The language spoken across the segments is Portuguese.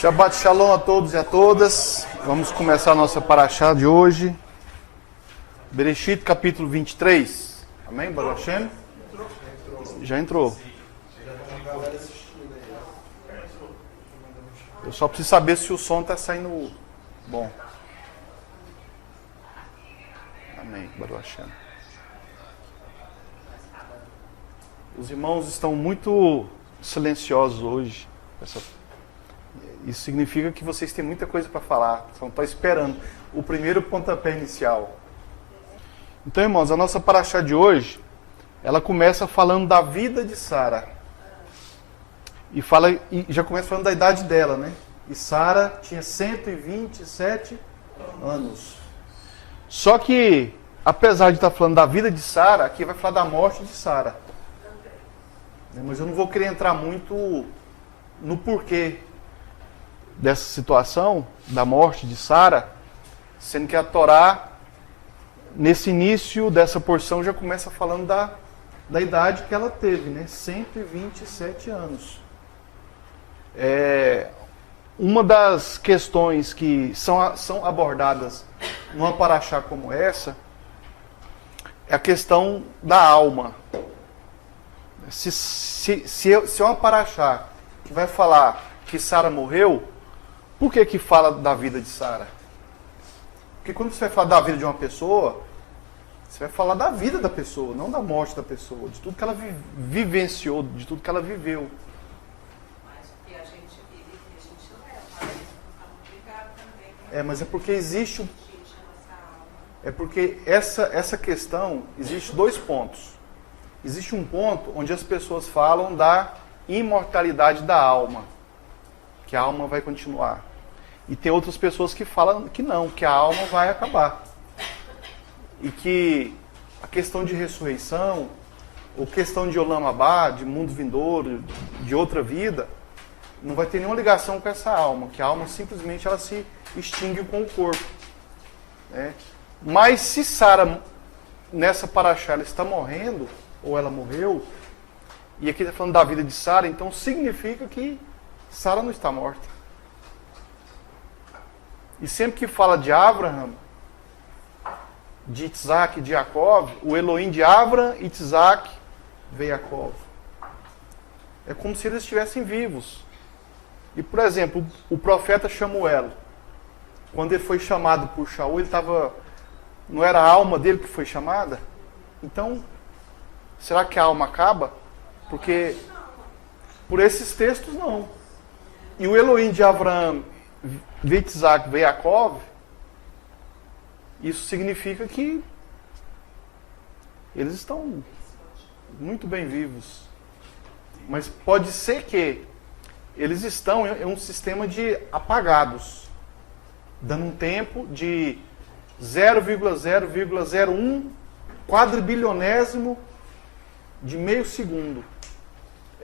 Shabbat Shalom a todos e a todas. Vamos começar a nossa paraxá de hoje. Bereshit, capítulo 23. Amém, Baruch Hashem? Já entrou. Eu só preciso saber se o som está saindo bom. Amém, Baruch Hashem. Os irmãos estão muito silenciosos hoje. Isso significa que vocês têm muita coisa para falar. Só estão esperando o primeiro pontapé inicial. Então, irmãos, a nossa paraxá de hoje, ela começa falando da vida de Sara. E já começa falando da idade dela, né? E Sara tinha 127 anos. Só que, apesar de estar falando da vida de Sara, aqui vai falar da morte de Sara. Mas eu não vou querer entrar muito no porquê dessa situação, da morte de Sara, sendo que a Torá, nesse início dessa porção, já começa falando da idade que ela teve, né? 127 anos. Uma das questões que são abordadas numa paraxá como essa é a questão da alma. Se é uma paraxá que vai falar que Sara morreu, por que fala da vida de Sara? Porque quando você vai falar da vida de uma pessoa, você vai falar da vida da pessoa, não da morte da pessoa, de tudo que ela vivenciou, de tudo que ela viveu. Mas o que a gente vive, a gente leva, está muito ligado também. Mas é porque existe É porque essa questão, existe dois pontos. Existe um ponto onde as pessoas falam da imortalidade da alma, que a alma vai continuar. E tem outras pessoas que falam que não, que a alma vai acabar. E que a questão de ressurreição, ou questão de Olam Abá, de mundo vindouro, de outra vida, não vai ter nenhuma ligação com essa alma, que a alma simplesmente ela se extingue com o corpo. Né? Mas se Sara, nessa paraxá, ela está morrendo, ou ela morreu, e aqui está falando da vida de Sara, então significa que Sara não está morta. E sempre que fala de Abraham, de Isaac e de Jacó, o Elohim de Abraham, Isaac e Jacó. É como se eles estivessem vivos. E, por exemplo, o profeta Samuel, quando ele foi chamado por Shaul, não era a alma dele que foi chamada? Então, será que a alma acaba? Porque por esses textos não. E o Elohim de Abraão, de Isaac e Jacó, isso significa que eles estão muito bem vivos. Mas pode ser que eles estão em um sistema de apagados, dando um tempo de 0,0,01 quadrilionésimo de meio segundo.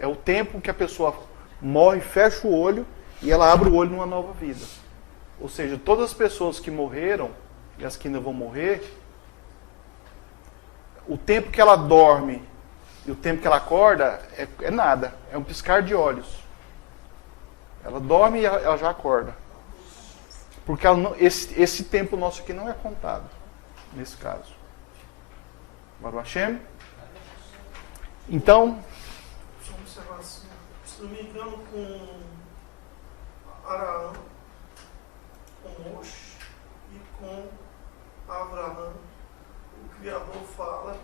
É o tempo que a pessoa morre, fecha o olho e ela abre o olho numa nova vida. Ou seja, todas as pessoas que morreram e as que ainda vão morrer, o tempo que ela dorme e o tempo que ela acorda é nada, é um piscar de olhos. Ela dorme e ela já acorda. Porque esse tempo nosso aqui não é contado, nesse caso. Baruch Hashem. Então, se não me engano, com Araã, com Mosh e com Abraão, o Criador fala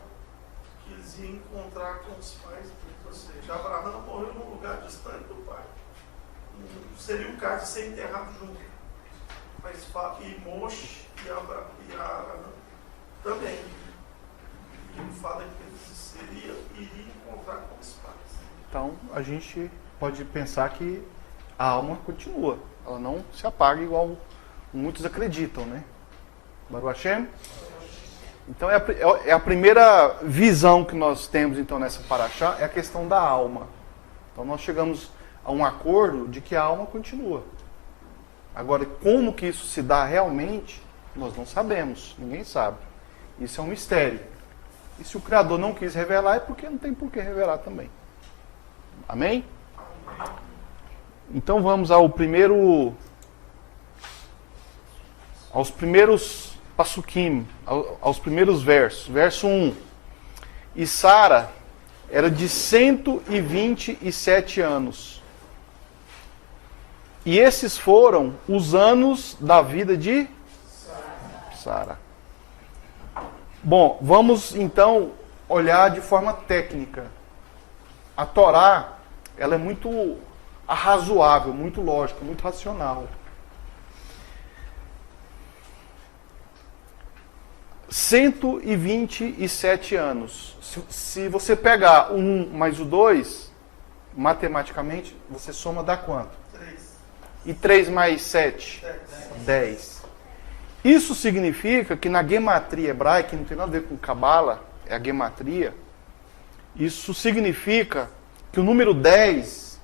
que eles iam encontrar com os pais dele. Ou seja, Abraão morreu num lugar distante do pai. Não seria um caso de ser enterrado junto. Mas e Mosh e Araã também. E ele fala que eles iriam encontrar com os pais. Então, a gente pode pensar que a alma continua. Ela não se apaga igual muitos acreditam, né? Baruch Hashem. Então, é a primeira visão que nós temos, então, nessa paraxá, é a questão da alma. Então, nós chegamos a um acordo de que a alma continua. Agora, como que isso se dá realmente, nós não sabemos. Ninguém sabe. Isso é um mistério. E se o Criador não quis revelar, é porque não tem por que revelar também. Amém? Então vamos aos primeiros pasukim, aos primeiros versos. Verso 1. E Sara era de 127 anos. E esses foram os anos da vida de Sara. Bom, vamos então olhar de forma técnica. A Torá, ela é muito arrazoável, muito lógica, muito racional. 127 anos. Se você pegar o 1 mais o 2, matematicamente, você soma dá quanto? 3. E 3 mais 7? 10. Isso significa que na gematria hebraica, que não tem nada a ver com Cabala, é a gematria, isso significa que o número 10,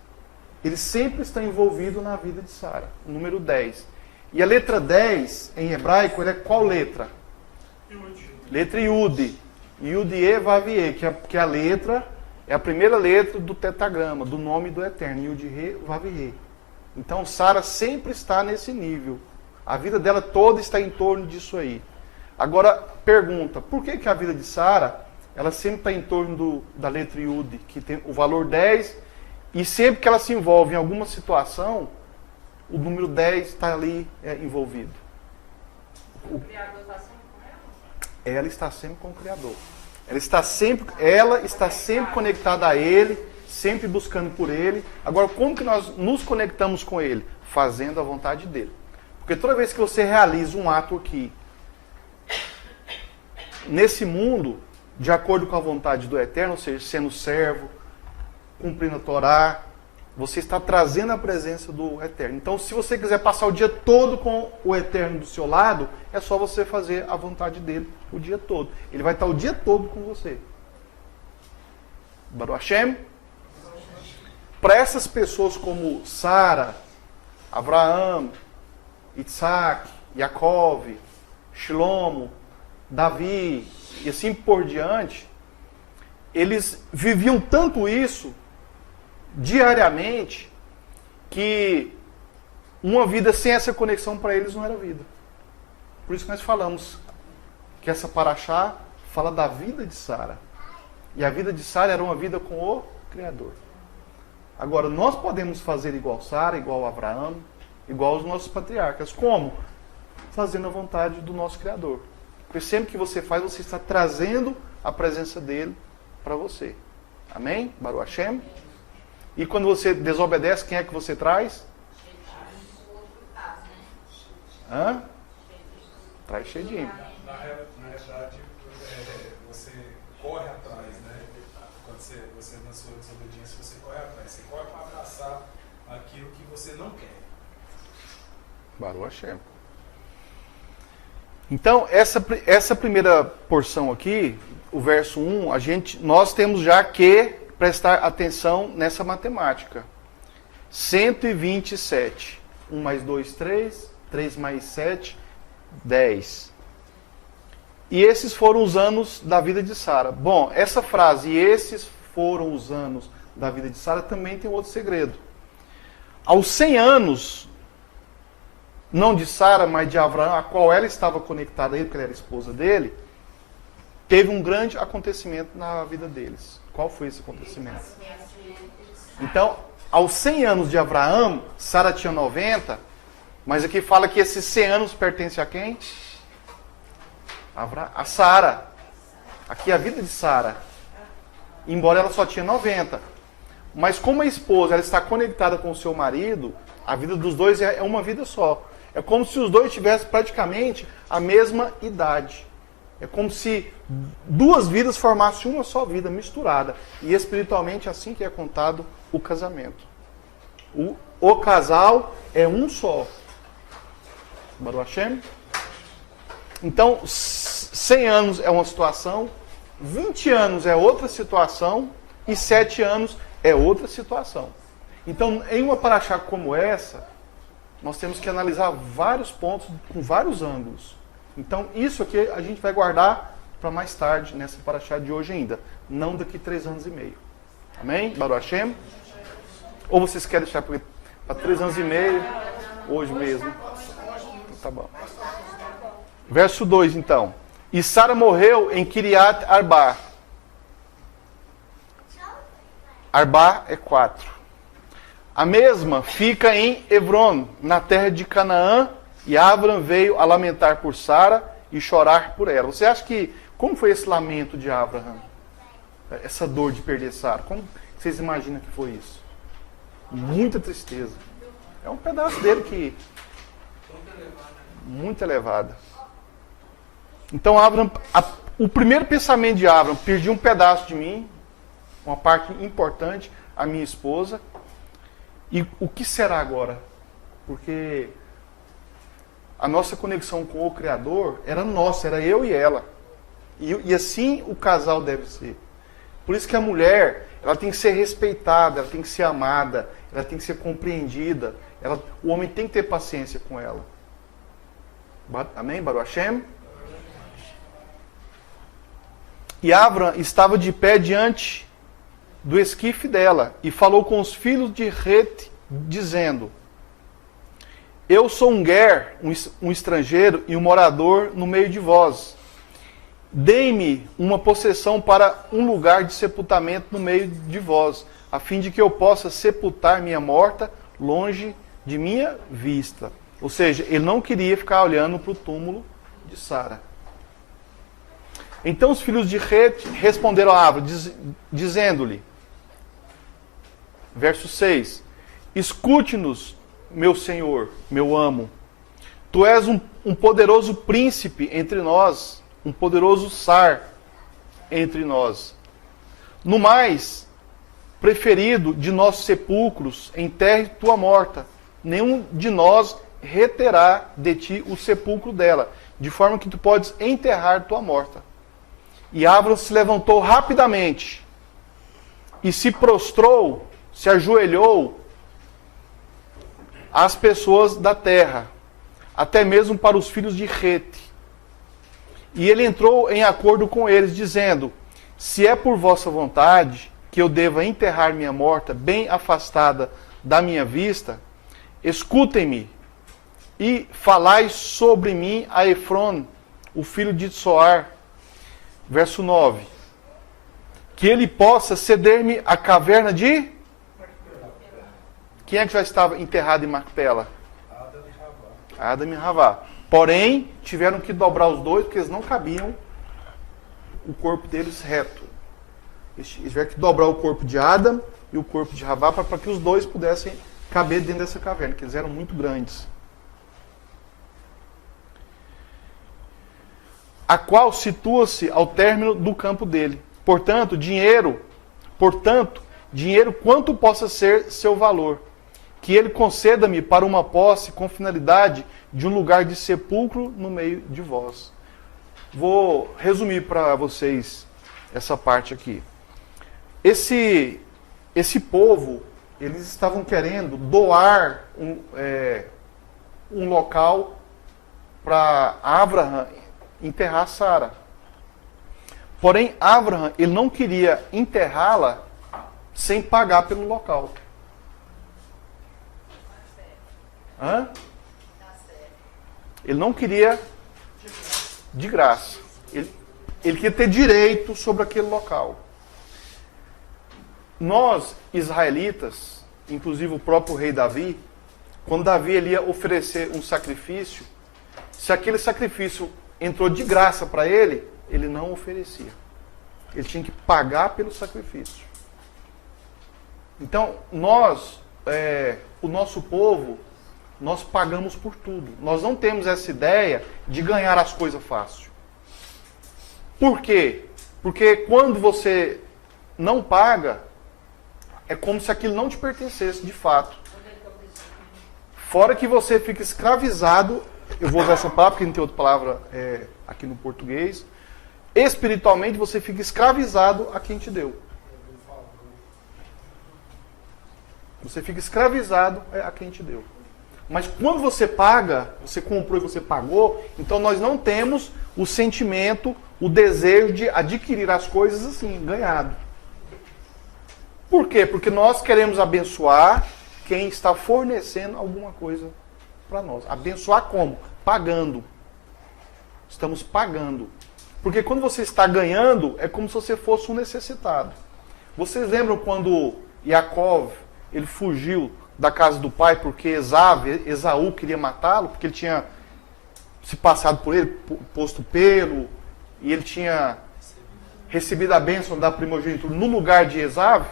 ele sempre está envolvido na vida de Sara. O número 10. E a letra 10, em hebraico, ela é qual letra? Letra Yud. Yud-E, Vav-E, que é a letra, é a primeira letra do tetagrama, do nome do Eterno. Yud-Re, Vav-E. Então, Sara sempre está nesse nível. A vida dela toda está em torno disso aí. Agora, pergunta, por que a vida de Sara, ela sempre está em torno da letra Yud, que tem o valor 10, e sempre que ela se envolve em alguma situação, o número 10 está ali envolvido. O Criador está sempre com ela? Ela está sempre com o Criador. Ela está sempre conectada a Ele, sempre buscando por Ele. Agora, como que nós nos conectamos com Ele? Fazendo a vontade dEle. Porque toda vez que você realiza um ato aqui, nesse mundo, de acordo com a vontade do Eterno, ou seja, sendo servo, cumprindo a Torá, você está trazendo a presença do Eterno. Então, se você quiser passar o dia todo com o Eterno do seu lado, é só você fazer a vontade dele o dia todo. Ele vai estar o dia todo com você. Baruch Hashem. Para essas pessoas como Sara, Abraão, Isaac, Jacob, Shlomo, Davi e assim por diante, eles viviam tanto isso diariamente que uma vida sem essa conexão para eles não era vida. Por isso que nós falamos que essa paraxá fala da vida de Sara. E a vida de Sara era uma vida com o Criador. Agora, nós podemos fazer igual Sara, igual Abraão, igual os nossos patriarcas. Como? Fazendo a vontade do nosso Criador. Porque sempre que você faz, você está trazendo a presença dele para você. Amém? Baruch Hashem. E quando você desobedece, quem é que você traz? Hã? Traz Shedim. Na realidade, você corre atrás, né? Quando você na sua desobediência, você corre atrás. Você corre para abraçar aquilo que você não quer. Baruch Hashem. Então, essa primeira porção aqui, o verso 1, nós temos já que prestar atenção nessa matemática. 127. 1 mais 2, 3. 3 mais 7, 10. E esses foram os anos da vida de Sara. Bom, essa frase, esses foram os anos da vida de Sara, também tem outro segredo. Aos 100 anos, não de Sara, mas de Abraão, a qual ela estava conectada a ele, porque ela era esposa dele, teve um grande acontecimento na vida deles. Qual foi esse acontecimento? Então, aos 100 anos de Abraão, Sara tinha 90, mas aqui fala que esses 100 anos pertencem a quem? A Sara. Aqui é a vida de Sara. Embora ela só tinha 90. Mas como a esposa ela está conectada com o seu marido, a vida dos dois é uma vida só. É como se os dois tivessem praticamente a mesma idade. É como se duas vidas formassem uma só vida misturada. E espiritualmente é assim que é contado o casamento. O casal é um só. Baruch Hashem. Então, 100 anos é uma situação, 20 anos é outra situação e 7 anos é outra situação. Então, em uma paraxá como essa, nós temos que analisar vários pontos com vários ângulos. Então, isso aqui a gente vai guardar para mais tarde, nessa paraxá de hoje ainda. Não daqui 3 anos e meio. Amém? Baruch Hashem. Ou vocês querem deixar para Há 3 anos e meio, hoje mesmo. Tá bom. Verso 2, então. E Sara morreu em Kiriat Arba. Arba é 4. A mesma fica em Hebron, na terra de Canaã, e Abraham veio a lamentar por Sara e chorar por ela. Você acha que, como foi esse lamento de Abraham? Essa dor de perder Sara? Como vocês imaginam que foi isso? Muita tristeza. É um pedaço dele que... muito elevada. Então, Abraham, o primeiro pensamento de Abraham, perdi um pedaço de mim, uma parte importante, a minha esposa. E o que será agora? Porque a nossa conexão com o Criador era nossa, era eu e ela. E assim o casal deve ser. Por isso que a mulher, ela tem que ser respeitada, ela tem que ser amada, ela tem que ser compreendida. O homem tem que ter paciência com ela. Amém? Baruch Hashem? E Abraham estava de pé diante do esquife dela e falou com os filhos de Het, dizendo: eu sou um ger, um estrangeiro e um morador no meio de vós. Dei-me uma possessão para um lugar de sepultamento no meio de vós, a fim de que eu possa sepultar minha morta longe de minha vista. Ou seja, ele não queria ficar olhando para o túmulo de Sara. Então os filhos de Het responderam a Abraham, dizendo-lhe, verso 6, escute-nos, meu senhor, meu amo, tu és um poderoso príncipe entre nós, um poderoso sar entre nós. No mais, preferido de nossos sepulcros, enterre tua morta, nenhum de nós reterá de ti o sepulcro dela, de forma que tu podes enterrar tua morta. E Abraham se levantou rapidamente e se prostrou, se ajoelhou às pessoas da terra, até mesmo para os filhos de Het. E ele entrou em acordo com eles, dizendo: se é por vossa vontade que eu deva enterrar minha morta bem afastada da minha vista, escutem-me e falai sobre mim a Efron, o filho de Soar. Verso 9. Que ele possa ceder-me a caverna de... Quem é que já estava enterrado em Macpela? Adam e Havá. Porém, tiveram que dobrar os dois, porque eles não cabiam o corpo deles reto. Eles tiveram que dobrar o corpo de Adam e o corpo de Havá para que os dois pudessem caber dentro dessa caverna, porque eles eram muito grandes. A qual situa-se ao término do campo dele. Portanto, dinheiro quanto possa ser seu valor, que ele conceda-me para uma posse com finalidade de um lugar de sepulcro no meio de vós. Vou resumir para vocês essa parte aqui. Esse povo, eles estavam querendo doar um local para Abraham enterrar Sara. Porém, Abraham, ele não queria enterrá-la sem pagar pelo local. Hã? Ele não queria de graça. Ele queria ter direito sobre aquele local. Nós, israelitas, inclusive o próprio rei Davi, quando Davi ele ia oferecer um sacrifício, se aquele sacrifício entrou de graça para ele, ele não oferecia. Ele tinha que pagar pelo sacrifício. Então, nós, o nosso povo, nós pagamos por tudo. Nós não temos essa ideia de ganhar as coisas fácil. Por quê? Porque quando você não paga, é como se aquilo não te pertencesse de fato. Fora que você fica escravizado, eu vou usar essa palavra porque não tem outra palavra aqui no português, espiritualmente você fica escravizado a quem te deu. Você fica escravizado a quem te deu. Mas quando você paga, você comprou e você pagou, então nós não temos o sentimento, o desejo de adquirir as coisas assim, ganhado. Por quê? Porque nós queremos abençoar, quem está fornecendo alguma coisa para nós. Abençoar como? Pagando. Estamos pagando. Porque quando você está ganhando, é como se você fosse um necessitado. Vocês lembram quando Yaakov, ele fugiu da casa do pai porque Esaú queria matá-lo, porque ele tinha se passado por ele, posto pelo, e ele tinha recebido a bênção da primogenitura no lugar de Esaú?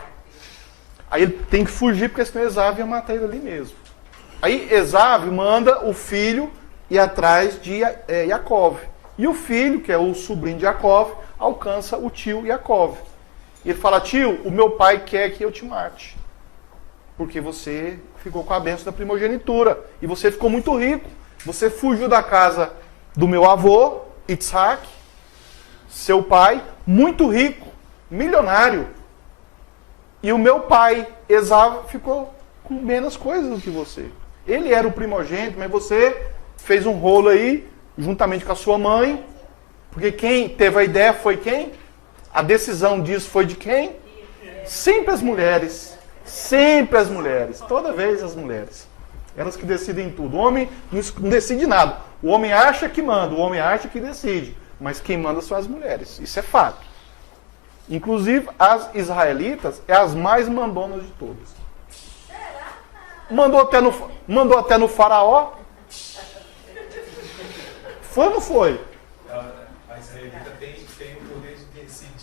Aí ele tem que fugir, porque senão Esaú ia matar ele ali mesmo. Aí Esaú manda o filho ir atrás de Yaakov. E o filho, que é o sobrinho de Yaakov, alcança o tio Yaakov. E ele fala: tio, o meu pai quer que eu te mate, porque você ficou com a bênção da primogenitura, e você ficou muito rico. Você fugiu da casa do meu avô, Isaac, seu pai, muito rico, milionário. E o meu pai, Esaú, ficou com menos coisas do que você. Ele era o primogênito, mas você fez um rolo aí, juntamente com a sua mãe, porque quem teve a ideia foi quem? A decisão disso foi de quem? Sempre as mulheres. Sempre as mulheres. Toda vez as mulheres. Elas que decidem tudo. O homem não decide nada. O homem acha que manda, o homem acha que decide. Mas quem manda são as mulheres. Isso é fato. Inclusive, as israelitas é as mais mandonas de todas. Mandou até no faraó. Foi ou não foi? A israelita tem o poder de decidir.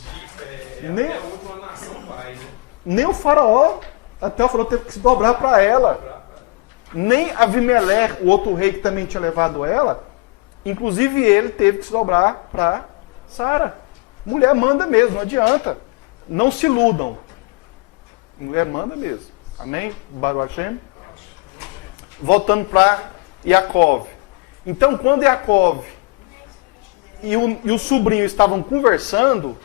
Nem- Até onde uma nação vai, né? Nem o faraó, até o faraó teve que se dobrar para ela. Nem Avimeleque, o outro rei que também tinha levado ela, inclusive ele teve que se dobrar para Sara. Mulher manda mesmo, não adianta. Não se iludam. Mulher manda mesmo. Amém? Baruch Hashem. Voltando para Yaakov. Então, quando Yaakov e o sobrinho estavam conversando,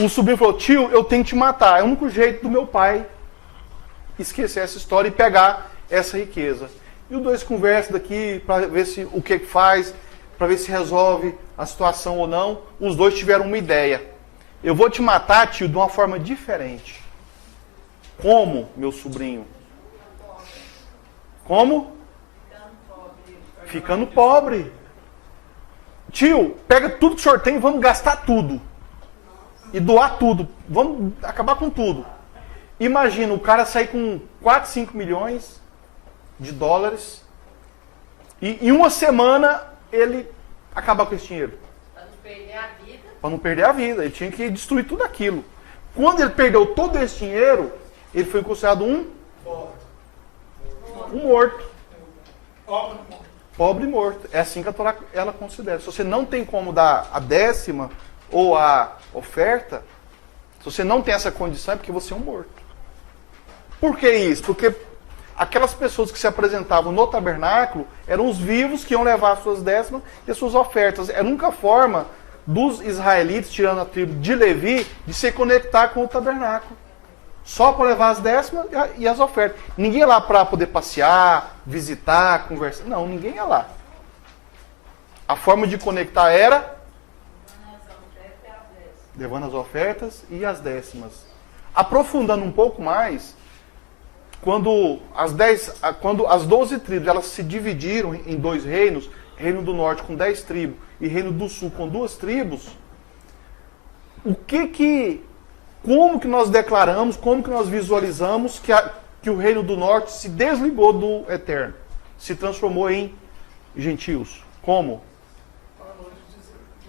o sobrinho falou: tio, eu tenho que te matar. É o único jeito do meu pai esquecer essa história e pegar essa riqueza. E os dois conversam daqui para ver o que faz, para ver se resolve a situação ou não. Os dois tiveram uma ideia. Eu vou te matar, tio, de uma forma diferente. Como, meu sobrinho? Como? Ficando pobre. Tio, pega tudo que o senhor tem e vamos gastar tudo. E doar tudo. Vamos acabar com tudo. Imagina o cara sair com 4, 5 milhões de dólares e em uma semana ele acabar com esse dinheiro. Para não perder a vida. Para não perder a vida. Ele tinha que destruir tudo aquilo. Quando ele perdeu todo esse dinheiro, ele foi considerado um morto. Pobre e morto. É assim que a Torá ela considera. Se você não tem como dar a décima ou a oferta, se você não tem essa condição, é porque você é um morto. Por que isso? Porque aquelas pessoas que se apresentavam no tabernáculo eram os vivos que iam levar as suas décimas e as suas ofertas. Era a única forma dos israelitas, tirando a tribo de Levi, de se conectar com o tabernáculo. Só para levar as décimas e as ofertas. Ninguém ia lá para poder passear, visitar, conversar. Não, ninguém ia lá. A forma de conectar era levando as ofertas e as décimas. Aprofundando um pouco mais, quando as 12 tribos elas se dividiram em dois reinos, reino do norte com 10 tribos e reino do sul com 2 tribos, como que nós declaramos, como que nós visualizamos que o reino do norte se desligou do eterno, se transformou em gentios? Como?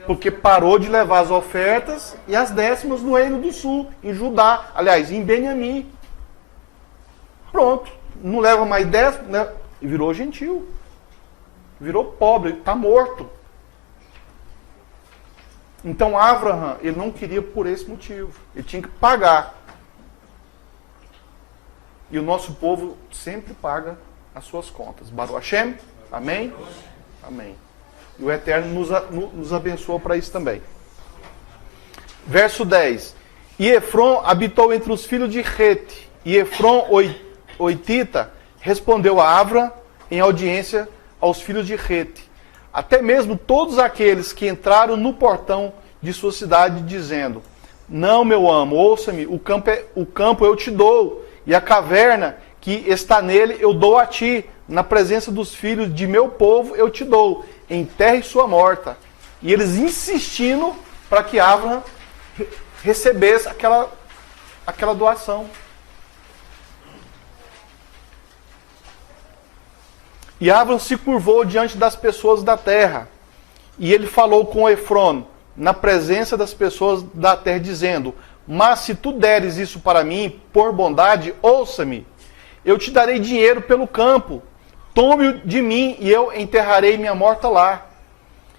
Porque parou de levar as ofertas e as décimas no reino do sul, em Judá, aliás, em Benjamim. Pronto, não leva mais décima, né? E virou gentil. Virou pobre, está morto. Então Abraham, ele não queria por esse motivo. Ele tinha que pagar. E o nosso povo sempre paga as suas contas. Baruch Hashem, amém? Amém. E o Eterno nos abençoou para isso também. Verso 10. E Efron habitou entre os filhos de Rete. E Efron, oitita, respondeu a Abraham em audiência aos filhos de Rete. Até mesmo todos aqueles que entraram no portão de sua cidade, dizendo: não, meu amo, ouça-me, o campo eu te dou, e a caverna que está nele eu dou a ti, na presença dos filhos de meu povo eu te dou, enterre sua morta. E eles insistindo para que Abraão recebesse aquela doação. E Abraão se curvou diante das pessoas da terra. E ele falou com Efron, na presença das pessoas da terra, dizendo: mas se tu deres isso para mim, por bondade, ouça-me. Eu te darei dinheiro pelo campo. Tome-o de mim e eu enterrarei minha morta lá.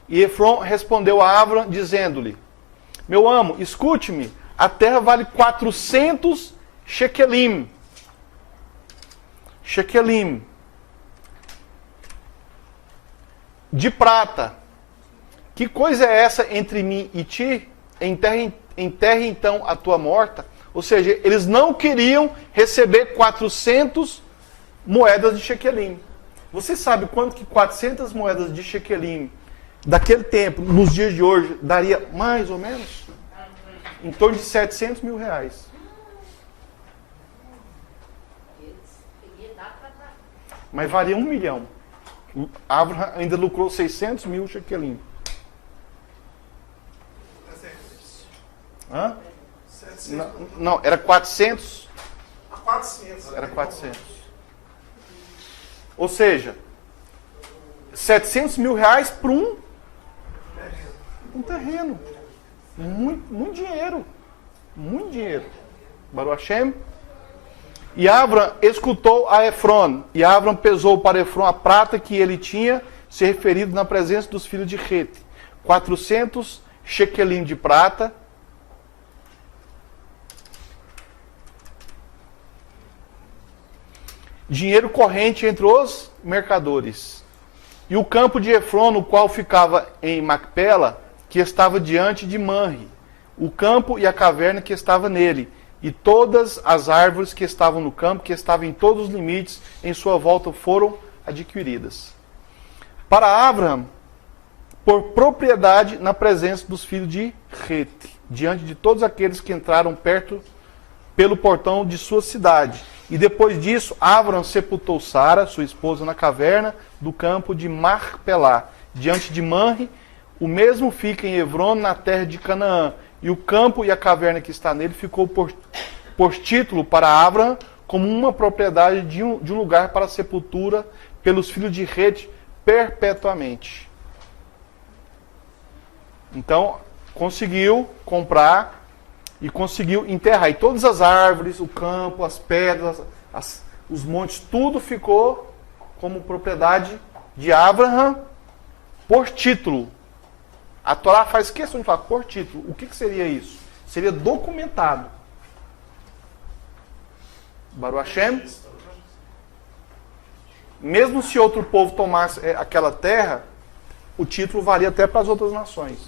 E Efron respondeu a Abraão, dizendo-lhe: meu amo, escute-me. A terra vale 400 shekelim. Shekelim. De prata. Que coisa é essa entre mim e ti? Enterre então a tua morta. Ou seja, eles não queriam receber 400 moedas de shekelim. Você sabe quanto que 400 moedas de shekelim daquele tempo, nos dias de hoje, daria mais ou menos? Em torno de 700 mil reais. Mas valia 1 milhão. Abraão ainda lucrou 600 mil shekelim. Hã? Não, era 400. 400. Era 400. Ou seja, 700 mil reais para um terreno. Muito dinheiro. Muito dinheiro. Baruch Hashem. E Abraão escutou a Efron. E Abraão pesou para Efron a prata que ele tinha se referido na presença dos filhos de Rete. 400 shekelim de prata. Dinheiro corrente entre os mercadores. E o campo de Efron, no qual ficava em Macpela, que estava diante de Manre, o campo e a caverna que estava nele, e todas as árvores que estavam no campo, que estavam em todos os limites, em sua volta foram adquiridas. Para Abraão, por propriedade na presença dos filhos de Rete, diante de todos aqueles que entraram perto pelo portão de sua cidade. E depois disso, Abraão sepultou Sara, sua esposa, na caverna do campo de Macpelá, diante de Manre. O mesmo fica em Hebron, na terra de Canaã. E o campo e a caverna que está nele ficou por título para Abraão, como uma propriedade de um lugar para sepultura pelos filhos de Rete perpetuamente. Então, conseguiu comprar e conseguiu enterrar. E todas as árvores, o campo, as pedras, os montes, tudo ficou como propriedade de Abraão por título. A Torá faz questão de falar por título. O que seria isso? Seria documentado. Baruch Hashem. Mesmo se outro povo tomasse aquela terra, o título valia até para as outras nações.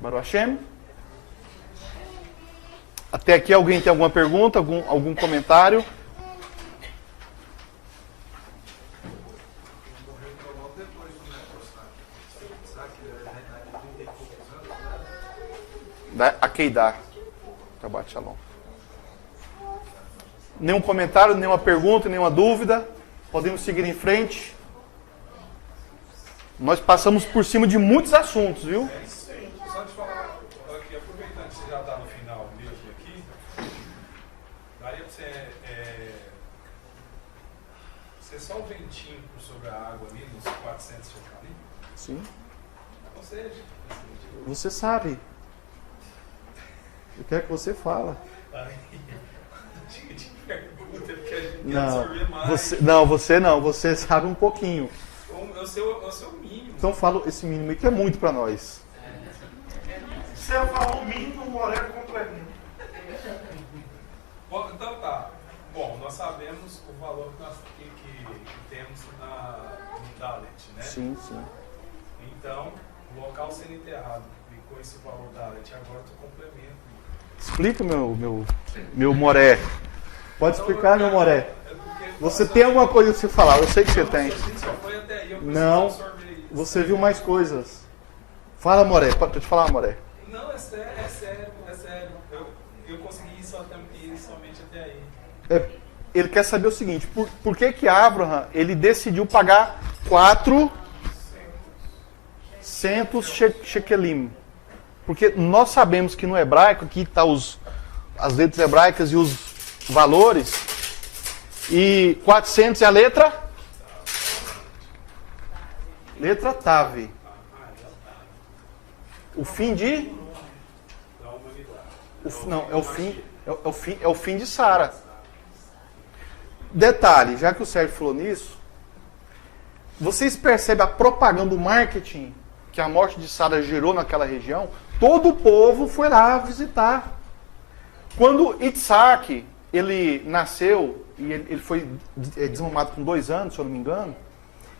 Baruch Hashem. Até aqui alguém tem alguma pergunta, algum comentário? Da Akeidá. Shabbat Shalom. Nenhum comentário, nenhuma pergunta, nenhuma dúvida. Podemos seguir em frente. Nós passamos por cima de muitos assuntos, viu? Só te falar aqui, aproveitando que você já está no final mesmo aqui, daria para você só o ventinho por sobre a água ali, nos 400 ali? Sim. Ou seja, Você sabe. Eu quero que você fala. Você sabe um pouquinho. É o seu mínimo. Então fala esse mínimo aí que é muito para nós. Você falou mínimo, o Moré complementa. Bom, então tá. Bom, nós sabemos o valor que temos no Dalet, né? Sim. Então, o local sendo enterrado e com esse valor Dalet, agora tu complementa. Explica, meu Moré. Pode explicar, meu Moré. Você tem alguma coisa para você falar? Eu sei que você tem. Não, você viu mais coisas. Fala, Moré. Pode te falar, Moré. Não, é sério. Eu consegui ir somente até aí. Ele quer saber o seguinte, por que que Abraham, ele decidiu pagar 400 shekelim? Porque nós sabemos que no hebraico, aqui está as letras hebraicas e os valores, e 400 é a letra Tav. O fim de... Não, é o fim de Sara. Detalhe, já que o Sérgio falou nisso, vocês percebem a propaganda, o marketing que a morte de Sara gerou naquela região? Todo o povo foi lá visitar. Quando Isaac, ele nasceu, e ele foi desmamado com 2 anos, se eu não me engano,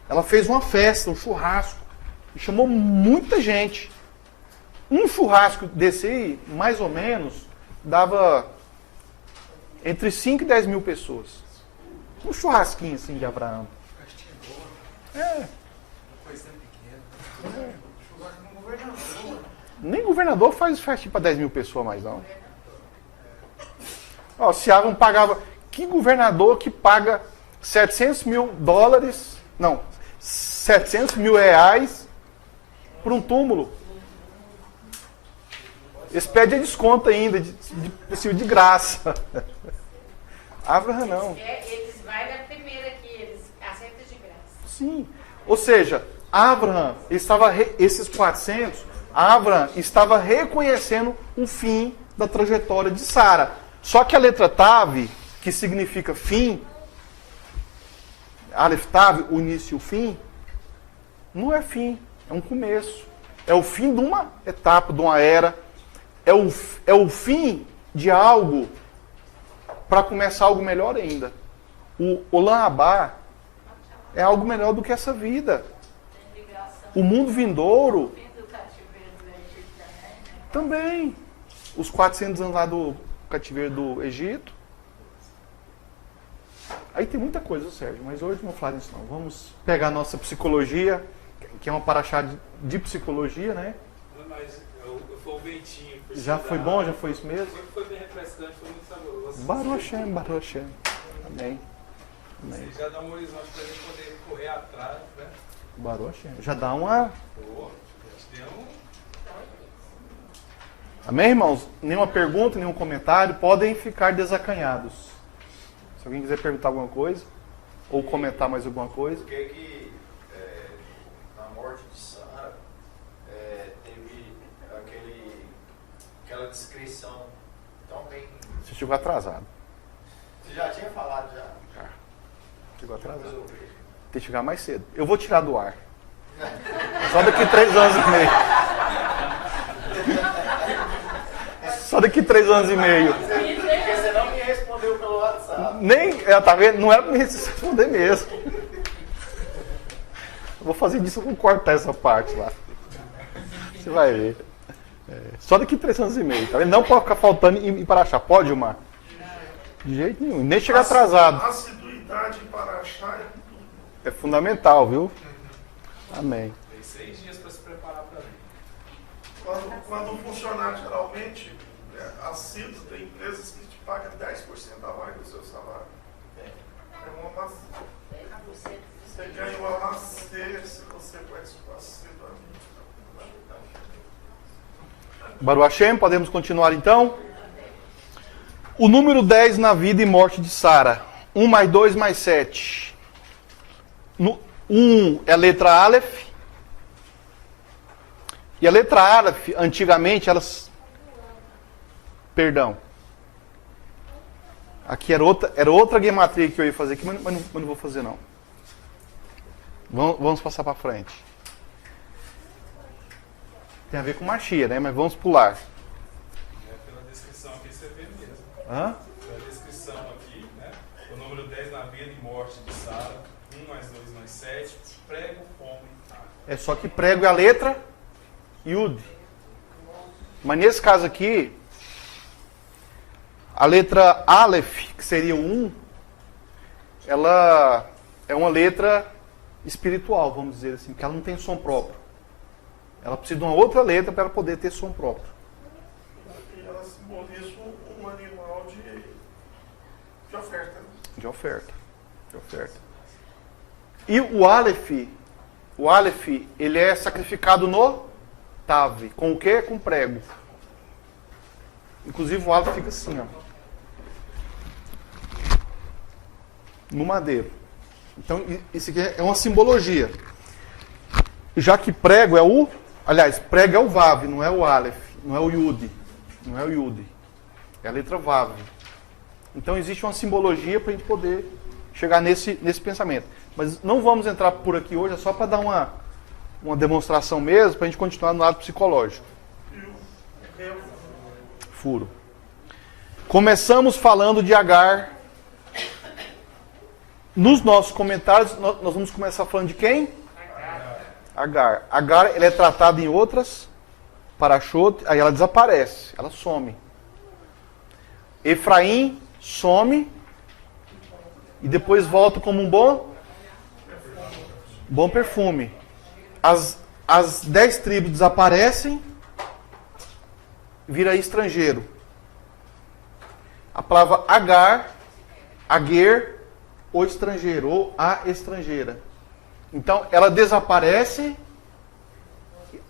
ela fez uma festa, um churrasco, e chamou muita gente. Um churrasco desse aí, mais ou menos, dava entre 5 e 10 mil pessoas. Um churrasquinho assim de Abraão. Nem governador faz festinha para 10 mil pessoas mais não. Ó, se Abraão pagava... Que governador que paga 700 mil dólares... Não, 700 mil reais por um túmulo? Eles pedem desconto ainda, de graça. Abraão não. Eles vão na primeira que eles aceitam de graça. Sim. Ou seja, Abraão, esses 400, Abraão estava reconhecendo o fim da trajetória de Sara. Só que a letra Tav, que significa fim, Aleph Tav, o início e o fim, não é fim, é um começo. É o fim de uma etapa, de uma era. É o fim de algo para começar algo melhor ainda. O Olam Abá é algo melhor do que essa vida. O mundo vindouro também. Os 400 anos lá do cativeiro do Egito. Aí tem muita coisa, Sérgio, mas hoje não vamos falar disso não. Vamos pegar a nossa psicologia, que é uma paraxá de psicologia, né? Mas foi o ventinho. Já foi bom? Já foi isso mesmo? Foi bem refrescante, foi muito saboroso. Baruch Hashem. Amém. Você já dá um horizonte para a gente poder correr atrás, né? Baruch Hashem. Já dá uma... Amém, irmãos? Nenhuma pergunta, nenhum comentário. Podem ficar desacanhados. Se alguém quiser perguntar alguma coisa, ou comentar mais alguma coisa. Por que na morte de Sara teve aquela descrição tão bem... Você chegou atrasado. Você já tinha falado já? Chegou atrasado. Tem que chegar mais cedo. Eu vou tirar do ar. Só daqui 3 anos e meio. Só daqui 3 anos e meio. Porque você não me respondeu pelo WhatsApp. Nem, tá vendo? Não era pra me responder mesmo. Eu vou fazer disso, eu vou cortar essa parte lá. Você vai ver. Só daqui 3 anos e meio, tá vendo? Não pode ficar faltando e para achar. Pode, Gilmar? De jeito nenhum. Nem chegar atrasado. Assiduidade para achar É fundamental, viu? Amém. Tem 6 dias para se preparar para vir. Quando um funcionário geralmente assíduo, tem empresas que te pagam 10% a mais do seu salário. É uma macia. Você ganha uma macia se você participar assiduamente. Baruch Hashem, podemos continuar então? O número 10 na vida e morte de Sara. 1 mais 2 mais 7. 1 é a letra Aleph. E a letra Aleph, antigamente, elas... Perdão. Aqui era outra gematria que eu ia fazer aqui, mas não vou fazer não. Vamos passar para frente. Tem a ver com Machia, né? Mas vamos pular. Pela descrição aqui você vê mesmo. Hã? Pela descrição aqui, né? O número 10 na vida e morte de Sara. 1 mais 2 mais 7. Prego, fome e água. É só que prego é a letra Yud. Mas nesse caso aqui, a letra Aleph, que seria o 1, ela é uma letra espiritual, vamos dizer assim, porque ela não tem som próprio. Ela precisa de uma outra letra para ela poder ter som próprio. E ela simboliza um animal de oferta. De oferta. De oferta. E o Aleph, ele é sacrificado no Tav. Com o quê? Com prego. Inclusive o Aleph fica assim, ó. No madeiro. Então, isso aqui é uma simbologia. Já que prego é o... Aliás, prego é o Vav, não é o Aleph. Não é o Yud. Não é o Yud. É a letra Vav. Então, existe uma simbologia para a gente poder chegar nesse pensamento. Mas não vamos entrar por aqui hoje, é só para dar uma demonstração mesmo, para a gente continuar no lado psicológico. Furo. Começamos falando de Agar. Nos nossos comentários, nós vamos começar falando de quem? Agar. Agar, ele é tratado em outras parashot, aí ela desaparece, ela some. Efraim some e depois volta como um bom perfume. As 10 tribos desaparecem, vira estrangeiro. A palavra Agar, Ager, o estrangeiro, ou a estrangeira. Então, ela desaparece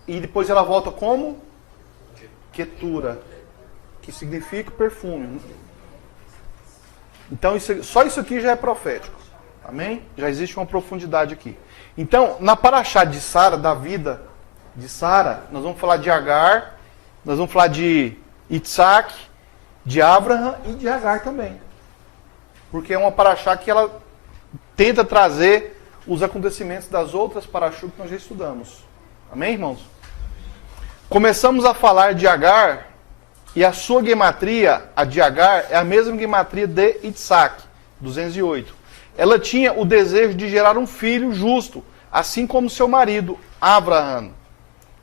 e depois ela volta como? Ketura, que significa perfume. Então, só isso aqui já é profético. Amém? Já existe uma profundidade aqui. Então, na paraxá de Sara, da vida de Sara, nós vamos falar de Agar, nós vamos falar de Itsak, de Abraham e de Agar também. Porque é uma paraxá que ela tenta trazer os acontecimentos das outras paraxá que nós já estudamos. Amém, irmãos? Começamos a falar de Agar, e a sua gematria, a de Agar, é a mesma gematria de Itsak, 208. Ela tinha o desejo de gerar um filho justo, assim como seu marido, Abraham.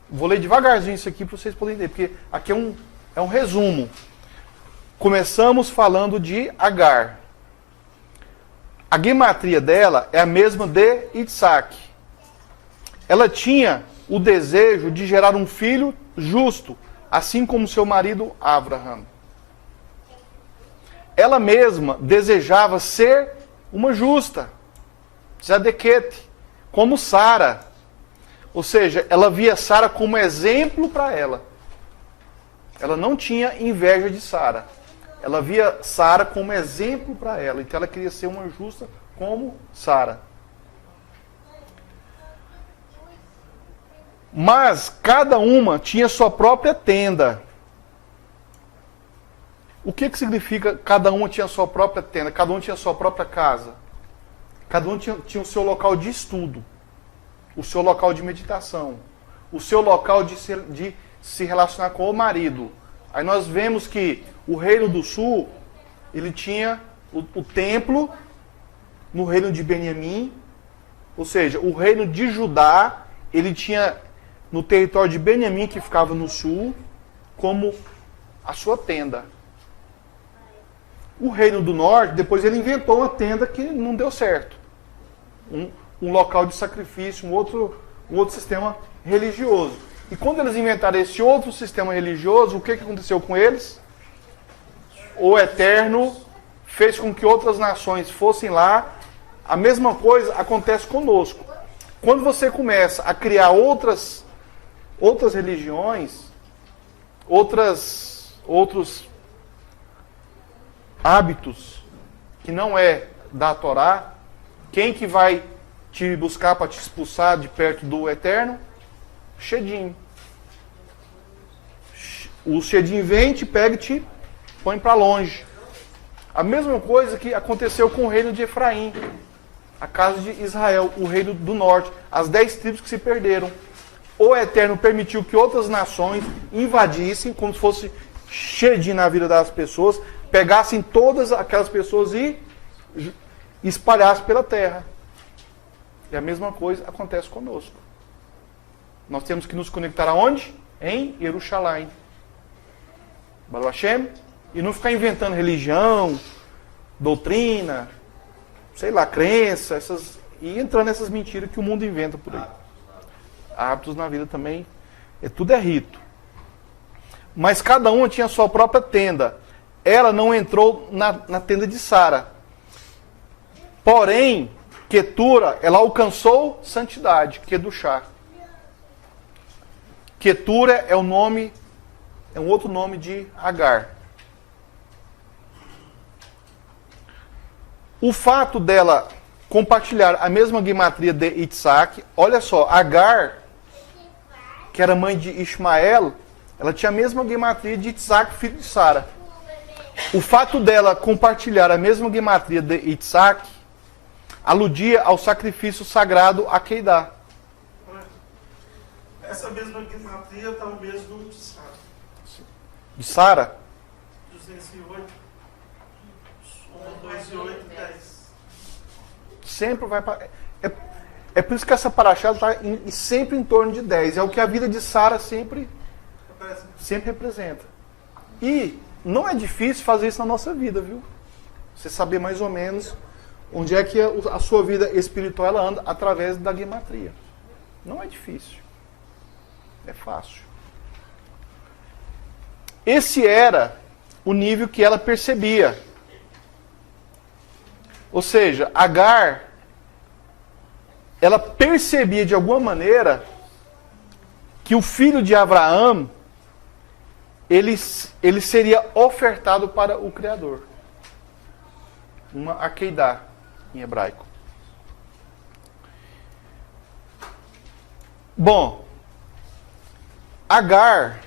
Vou ler devagarzinho isso aqui para vocês poderem entender, porque aqui é um resumo. Começamos falando de Agar. A gematria dela é a mesma de Itsak. Ela tinha o desejo de gerar um filho justo, assim como seu marido Abraham. Ela mesma desejava ser uma justa, Zadequete, como Sara. Ou seja, ela via Sara como exemplo para ela. Ela não tinha inveja de Sara. Ela via Sara como exemplo para ela. Então ela queria ser uma justa como Sara. Mas cada uma tinha sua própria tenda. O que significa cada uma tinha sua própria tenda? Cada um tinha sua própria casa. Cada um tinha o seu local de estudo. O seu local de meditação. O seu local de se relacionar com o marido. Aí nós vemos que o reino do sul, ele tinha o templo no reino de Benjamim. Ou seja, o reino de Judá, ele tinha no território de Benjamim, que ficava no sul, como a sua tenda. O reino do norte, depois ele inventou uma tenda que não deu certo. Um local de sacrifício, um outro sistema religioso. E quando eles inventaram esse outro sistema religioso, o que aconteceu com eles? O Eterno fez com que outras nações fossem lá. A mesma coisa acontece conosco. Quando você começa a criar outras religiões, outros hábitos que não é da Torá, quem que vai te buscar para te expulsar de perto do Eterno? Shedim. O Shedim vem, te pega e te põe para longe. A mesma coisa que aconteceu com o reino de Efraim, a casa de Israel, o reino do norte, as 10 tribos que se perderam. O Eterno permitiu que outras nações invadissem, como se fosse Shedim na vida das pessoas, pegassem todas aquelas pessoas e espalhassem pela terra. E a mesma coisa acontece conosco. Nós temos que nos conectar aonde? Em Jerusalém. Baruch Hashem. E não ficar inventando religião, doutrina, sei lá, crença, e entrando nessas mentiras que o mundo inventa por aí. Hábitos na vida também. Tudo é rito. Mas cada uma tinha a sua própria tenda. Ela não entrou na tenda de Sara. Porém, Quetura, ela alcançou santidade, Kedushá. Quetura é um outro nome de Agar. O fato dela compartilhar a mesma gematria de Isaac, olha só, Agar, que era mãe de Ismael, ela tinha a mesma gematria de Isaac, filho de Sara. O fato dela compartilhar a mesma gematria de Isaac aludia ao sacrifício sagrado a Keidá. Essa mesma gematria está no mesmo de Sara. De Sara? 208. 1, 2 e 8, 10. Sempre vai para... É por isso que essa paraxá está sempre em torno de 10. É o que a vida de Sara sempre representa. E não é difícil fazer isso na nossa vida, viu? Você saber mais ou menos onde é que a sua vida espiritual ela anda através da gematria. Não é difícil. É fácil. Esse era o nível que ela percebia. Ou seja, Agar, ela percebia de alguma maneira que o filho de Abraão, ele seria ofertado para o Criador. Uma Akeidá, em hebraico. Bom, Agar,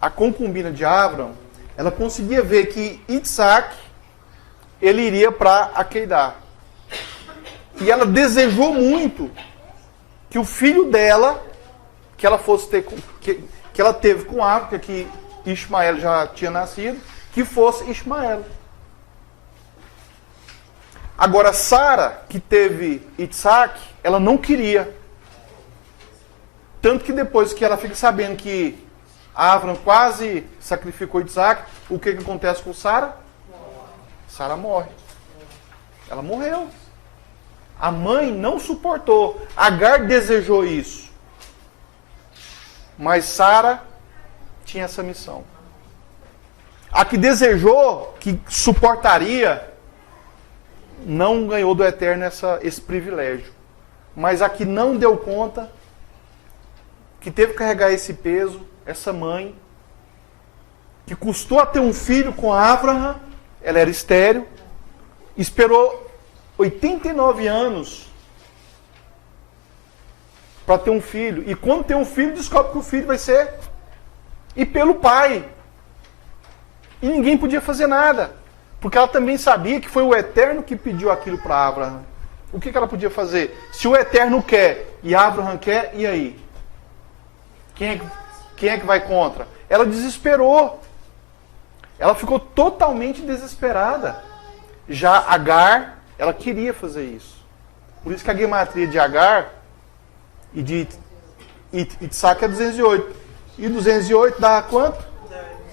a concubina de Abraão, ela conseguia ver que Isaac, ele iria para Akeidá. E ela desejou muito que o filho dela, que ela fosse ter, que ela teve com Abraão, que Ismael já tinha nascido, que fosse Ismael. Agora, Sara, que teve Isaac, ela não queria. Tanto que depois que ela fica sabendo que Abraão quase sacrificou Isaac, o que acontece com Sara? Sara morre. Ela morreu. A mãe não suportou. Agar desejou isso. Mas Sara tinha essa missão. A que desejou, que suportaria, não ganhou do Eterno esse privilégio. Mas a que não deu conta, que teve que carregar esse peso, essa mãe, que custou a ter um filho com Abraão, ela era estéril, esperou 89 anos para ter um filho. E quando tem um filho, descobre que o filho vai ser e pelo pai. E ninguém podia fazer nada. Porque ela também sabia que foi o Eterno que pediu aquilo para Abraão. O que ela podia fazer? Se o Eterno quer e Abraão quer, e aí? Quem é que vai contra? Ela desesperou. Ela ficou totalmente desesperada. Já Agar, ela queria fazer isso. Por isso que a gematria de Agar e de Isaac é 208. E 208 dá quanto?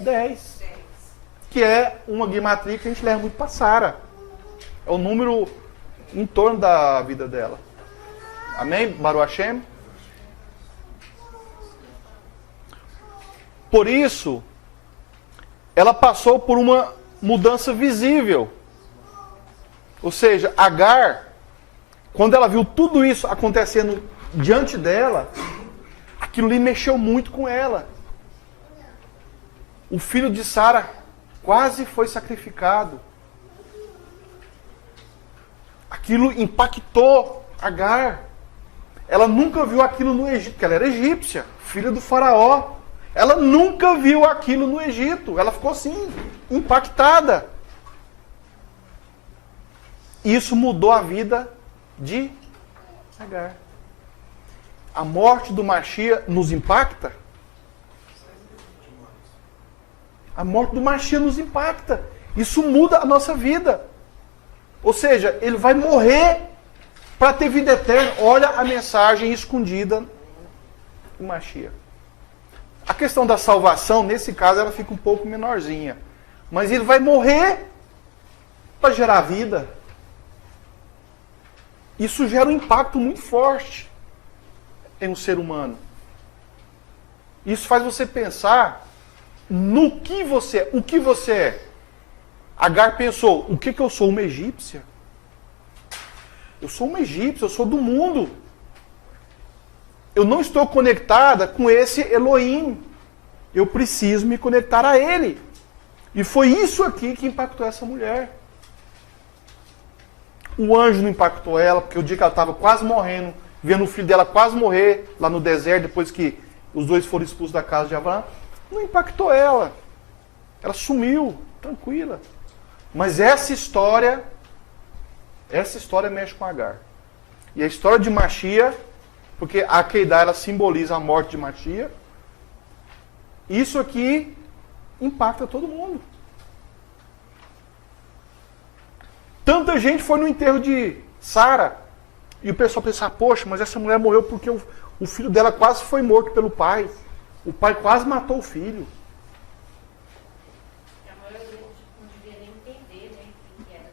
10. Que é uma gematria que a gente leva muito para Sara. É o número em torno da vida dela. Amém? Baruch Hashem? Por isso, ela passou por uma mudança visível. Ou seja, Agar, quando ela viu tudo isso acontecendo diante dela, aquilo ali mexeu muito com ela. O filho de Sara quase foi sacrificado. Aquilo impactou Agar. Ela nunca viu aquilo no Egito, porque ela era egípcia, filha do faraó. Ela nunca viu aquilo no Egito. Ela ficou assim, impactada. Isso mudou a vida de Agar. A morte do Mashiach nos impacta? A morte do Mashiach nos impacta. Isso muda a nossa vida. Ou seja, ele vai morrer para ter vida eterna. Olha a mensagem escondida do Mashiach. A questão da salvação, nesse caso, ela fica um pouco menorzinha. Mas ele vai morrer para gerar vida. Isso gera um impacto muito forte em um ser humano. Isso faz você pensar no que você é. O que você é. Agar pensou, o que eu sou? Uma egípcia? Eu sou uma egípcia, eu sou do mundo. Eu não estou conectada com esse Elohim. Eu preciso me conectar a ele. E foi isso aqui que impactou essa mulher. O anjo não impactou ela, porque o dia que ela estava quase morrendo, vendo o filho dela quase morrer lá no deserto, depois que os dois foram expulsos da casa de Abraão, não impactou ela. Ela sumiu, tranquila. Mas essa história mexe com Agar. E a história de Machia, porque a Akedah, ela simboliza a morte de Machia, isso aqui impacta todo mundo. Tanta gente foi no enterro de Sara, e o pessoal pensava, poxa, mas essa mulher morreu porque o filho dela quase foi morto pelo pai. O pai quase matou o filho. A maioria não devia nem entender, né? O que era.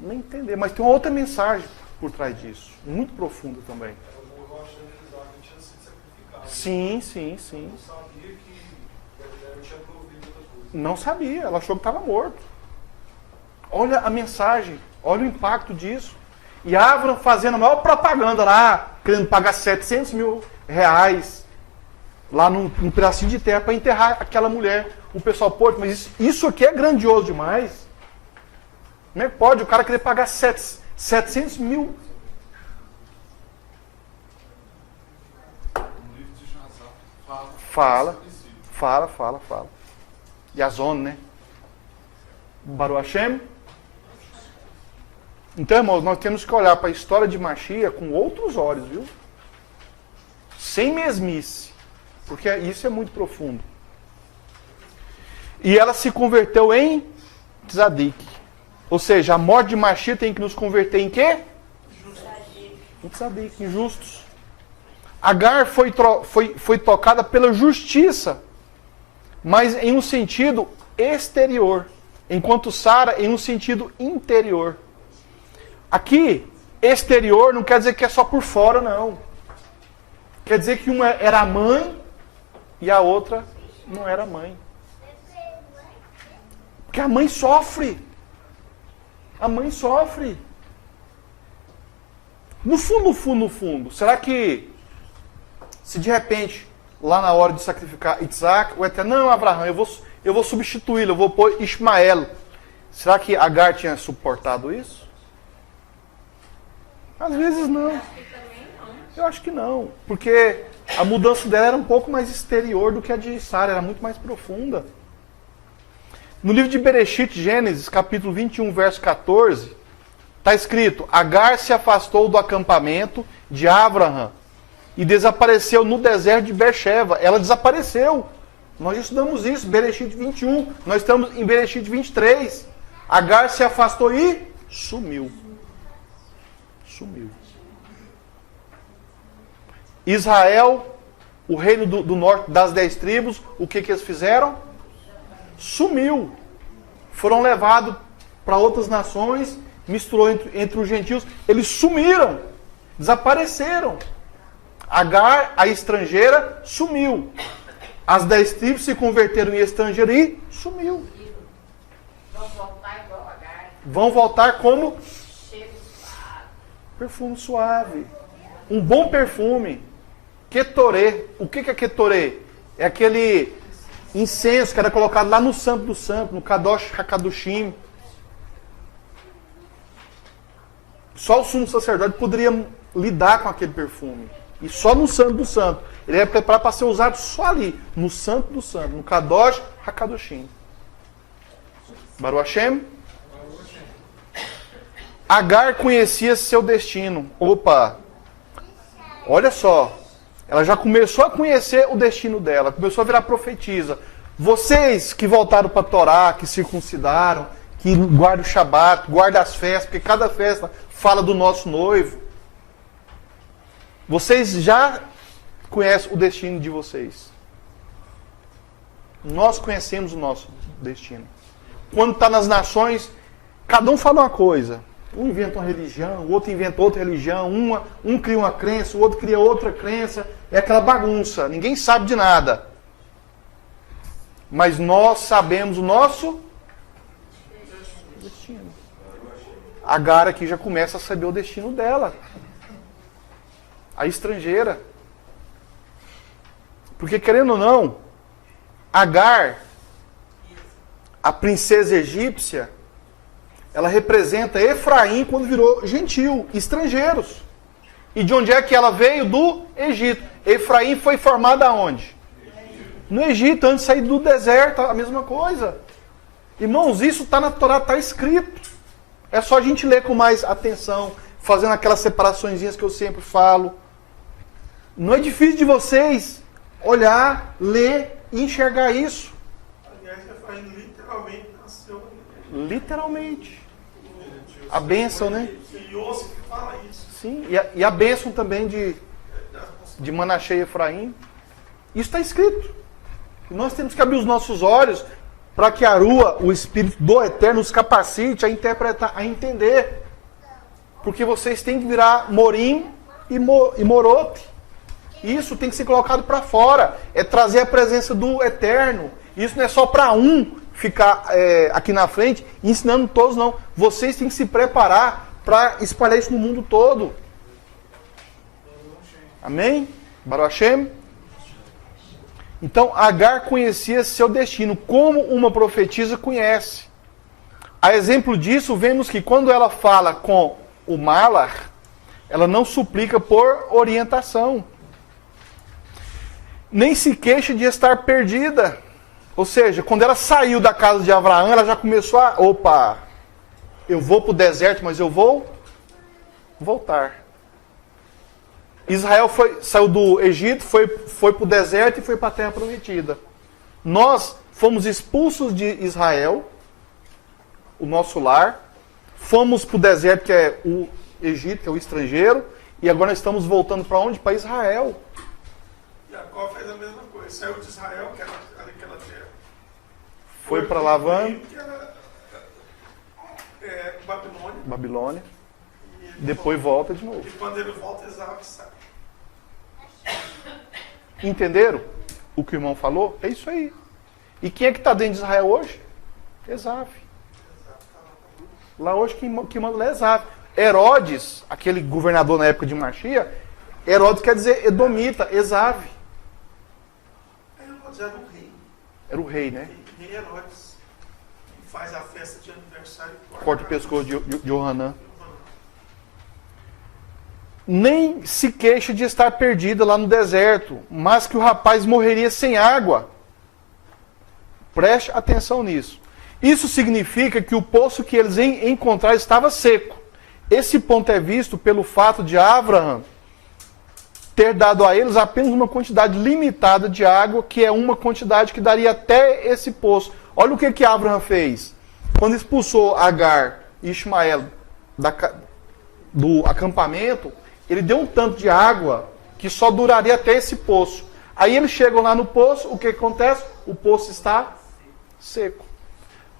Nem entender, mas tem uma outra mensagem por trás disso, muito profunda também. Eu achando que Isaac tinha sido sacrificado. Sim, sim, sim. Eu não sabia que eu tinha provido outra coisa. Não sabia, ela achou que estava morto. Olha a mensagem, olha o impacto disso. E Abraham fazendo a maior propaganda lá, querendo pagar 700 mil reais lá num pedacinho de terra para enterrar aquela mulher. O pessoal, pô, mas isso aqui é grandioso demais. Como é que pode o cara querer pagar 700 mil? No livro de Jazar Fala. Yazon, né? Baruch Hashem. Então, irmãos, nós temos que olhar para a história de Machia com outros olhos, viu? Sem mesmice. Porque isso é muito profundo. E ela se converteu em Tzadik. Ou seja, a morte de Machia tem que nos converter em quê? Em Tzadik, em justos. Agar foi tocada pela justiça, mas em um sentido exterior. Enquanto Sara em um sentido interior. Aqui, exterior não quer dizer que é só por fora, não. Quer dizer que uma era a mãe e a outra não era mãe. Porque a mãe sofre. A mãe sofre. No fundo, será que se de repente, lá na hora de sacrificar Isaac, o Eterno, não, Abraão, eu vou substituí-lo, eu vou pôr Ismael. Será que Agar tinha suportado isso? Às vezes não. Acho que também não. Eu acho que não. Porque a mudança dela era um pouco mais exterior do que a de Sara, era muito mais profunda. No livro de Bereshit, Gênesis, capítulo 21, verso 14, está escrito: Agar se afastou do acampamento de Abraham e desapareceu no deserto de Beersheba. Ela desapareceu. Nós estudamos isso, Bereshit 21. Nós estamos em Bereshit 23. Agar se afastou e sumiu. Sumiu. Israel, o reino do norte das 10 tribos, o que eles fizeram? Sumiu. Foram levados para outras nações, misturou entre os gentios. Eles sumiram. Desapareceram. Agar, a estrangeira, sumiu. As 10 tribos se converteram em estrangeiro e sumiu. Vão voltar igual a Agar. Vão voltar como Cheiro suave. perfume suave. Um bom perfume. Ketorê. O que é Ketorê? É aquele incenso que era colocado lá no Santo do Santo, no Kadosh HaKadoshim. Só o sumo sacerdote poderia lidar com aquele perfume. E só no Santo do Santo. Ele era preparado para ser usado só ali, no Santo do Santo, no Kadosh HaKadoshim. Baruch Hashem. Agar conhecia seu destino. Opa! Olha só. Ela já começou a conhecer o destino dela. Começou a virar profetisa. Vocês que voltaram para a Torá, que circuncidaram, que guardam o Shabat, guardam as festas, porque cada festa fala do nosso noivo. Vocês já conhecem o destino de vocês. Nós conhecemos o nosso destino. Quando está nas nações, cada um fala uma coisa. Um inventa uma religião, o outro inventa outra religião, um cria uma crença, o outro cria outra crença. É aquela bagunça, ninguém sabe de nada. Mas nós sabemos o nosso Destino. Agar aqui já começa a saber o destino dela. A estrangeira. Porque, querendo ou não, Agar, a princesa egípcia, ela representa Efraim quando virou gentil, estrangeiros. E de onde é que ela veio? Do Egito. Efraim foi formada aonde? No Egito, antes de sair do deserto, a mesma coisa. Irmãos, isso está na Torá, está escrito. É só a gente ler com mais atenção, fazendo aquelas separaçõezinhas que eu sempre falo. Não é difícil de vocês olhar, ler e enxergar isso. Aliás, Efraim literalmente nasceu. Literalmente. A bênção, né? E Yosef fala isso. Sim, e a bênção também de Manassés e Efraim. Isso está escrito. E nós temos que abrir os nossos olhos para que a Rua, o Espírito do Eterno, nos capacite a interpretar, a entender. Porque vocês têm que virar Morim e Morote. Isso tem que ser colocado para fora. É trazer a presença do Eterno. Isso não é só para um ficar aqui na frente ensinando todos, não. Vocês têm que se preparar para espalhar isso no mundo todo. Amém? Baruch Hashem? Então, Agar conhecia seu destino, como uma profetisa conhece. A exemplo disso, vemos que quando ela fala com o Malar, ela não suplica por orientação. Nem se queixa de estar perdida. Ou seja, quando ela saiu da casa de Abraão, ela já começou a... Opa, eu vou para o deserto, mas eu vou voltar. Israel saiu do Egito, foi para o deserto e foi para a terra prometida. Nós fomos expulsos de Israel, o nosso lar. Fomos para o deserto, que é o Egito, que é o estrangeiro. E agora nós estamos voltando para onde? Para Israel. Jacó fez a mesma coisa. Saiu de Israel, que era aquela terra. Foi para Lavã, que era Babilônia. Babilônia. E Depois volta de novo. E quando ele volta, Isaac sai. Entenderam o que o irmão falou? É isso aí. E quem é que está dentro de Israel hoje? Esaf. Lá hoje quem manda lá é Esaf. Herodes, aquele governador na época de Machia, Herodes quer dizer Edomita, Esaf. Herodes era o rei. Era o rei, né? Rei Herodes. Que faz a festa de aniversário. Corta o pescoço de Johanã. Nem se queixa de estar perdida lá no deserto, mas que o rapaz morreria sem água. Preste atenção nisso. Isso significa que o poço que eles encontraram estava seco. Esse ponto é visto pelo fato de Abraham ter dado a eles apenas uma quantidade limitada de água, que é uma quantidade que daria até esse poço. Olha o que Abraham fez. Quando expulsou Agar e Ismael do acampamento, ele deu um tanto de água que só duraria até esse poço. Aí eles chegam lá no poço, o que acontece? O poço está seco.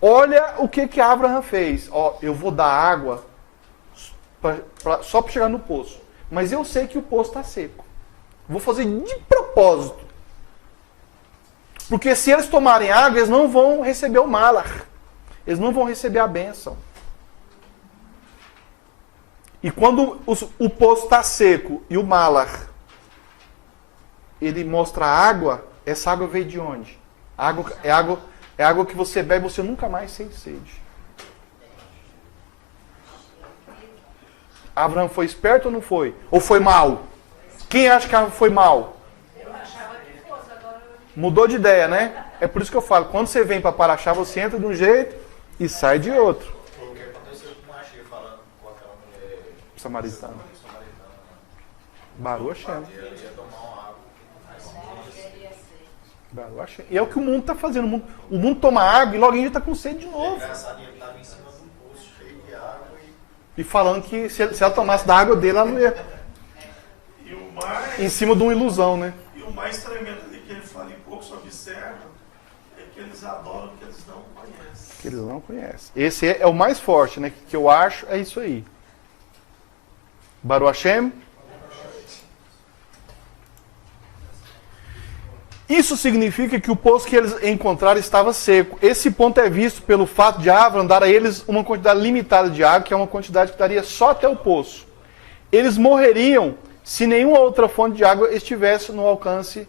Olha o que Abraham fez. Ó, eu vou dar água só para chegar no poço. Mas eu sei que o poço está seco. Vou fazer de propósito. Porque se eles tomarem água, eles não vão receber o malar. Eles não vão receber a bênção. E quando o poço está seco e o malar, ele mostra a água, essa água veio de onde? É água que você bebe e você nunca mais sente sede. Abraão foi esperto ou não foi? Ou foi mal? Quem acha que Abraão foi mal? Eu achava que fosse, agora eu... Mudou de ideia, né? É por isso que eu falo, quando você vem para Paraxá, você entra de um jeito e sai de outro. O que aconteceu com o Machia falando com aquela mulher Samaritana. samaritana? Baruch Hashem. Ele ia tomar uma água que não faz sentido. Baruch Hashem. E é o que o mundo está fazendo. O mundo toma água e logo a gente está com sede de novo. Engraçado, ele estava em cima de um poço cheio de água e E falando que se ela tomasse da água dele, ela não ia. E o mais, Em cima de uma ilusão, né? e o mais tremendo ali que ele fala em pouco sobre servo é que eles adoram o que eles não conhecem. Que eles não conhecem. Esse é o mais forte, né? Que eu acho é isso aí. Baruch Hashem. Isso significa que o poço que eles encontraram estava seco. Esse ponto é visto pelo fato de Abraão dar a eles uma quantidade limitada de água, que é uma quantidade que daria só até o poço. Eles morreriam se nenhuma outra fonte de água estivesse no alcance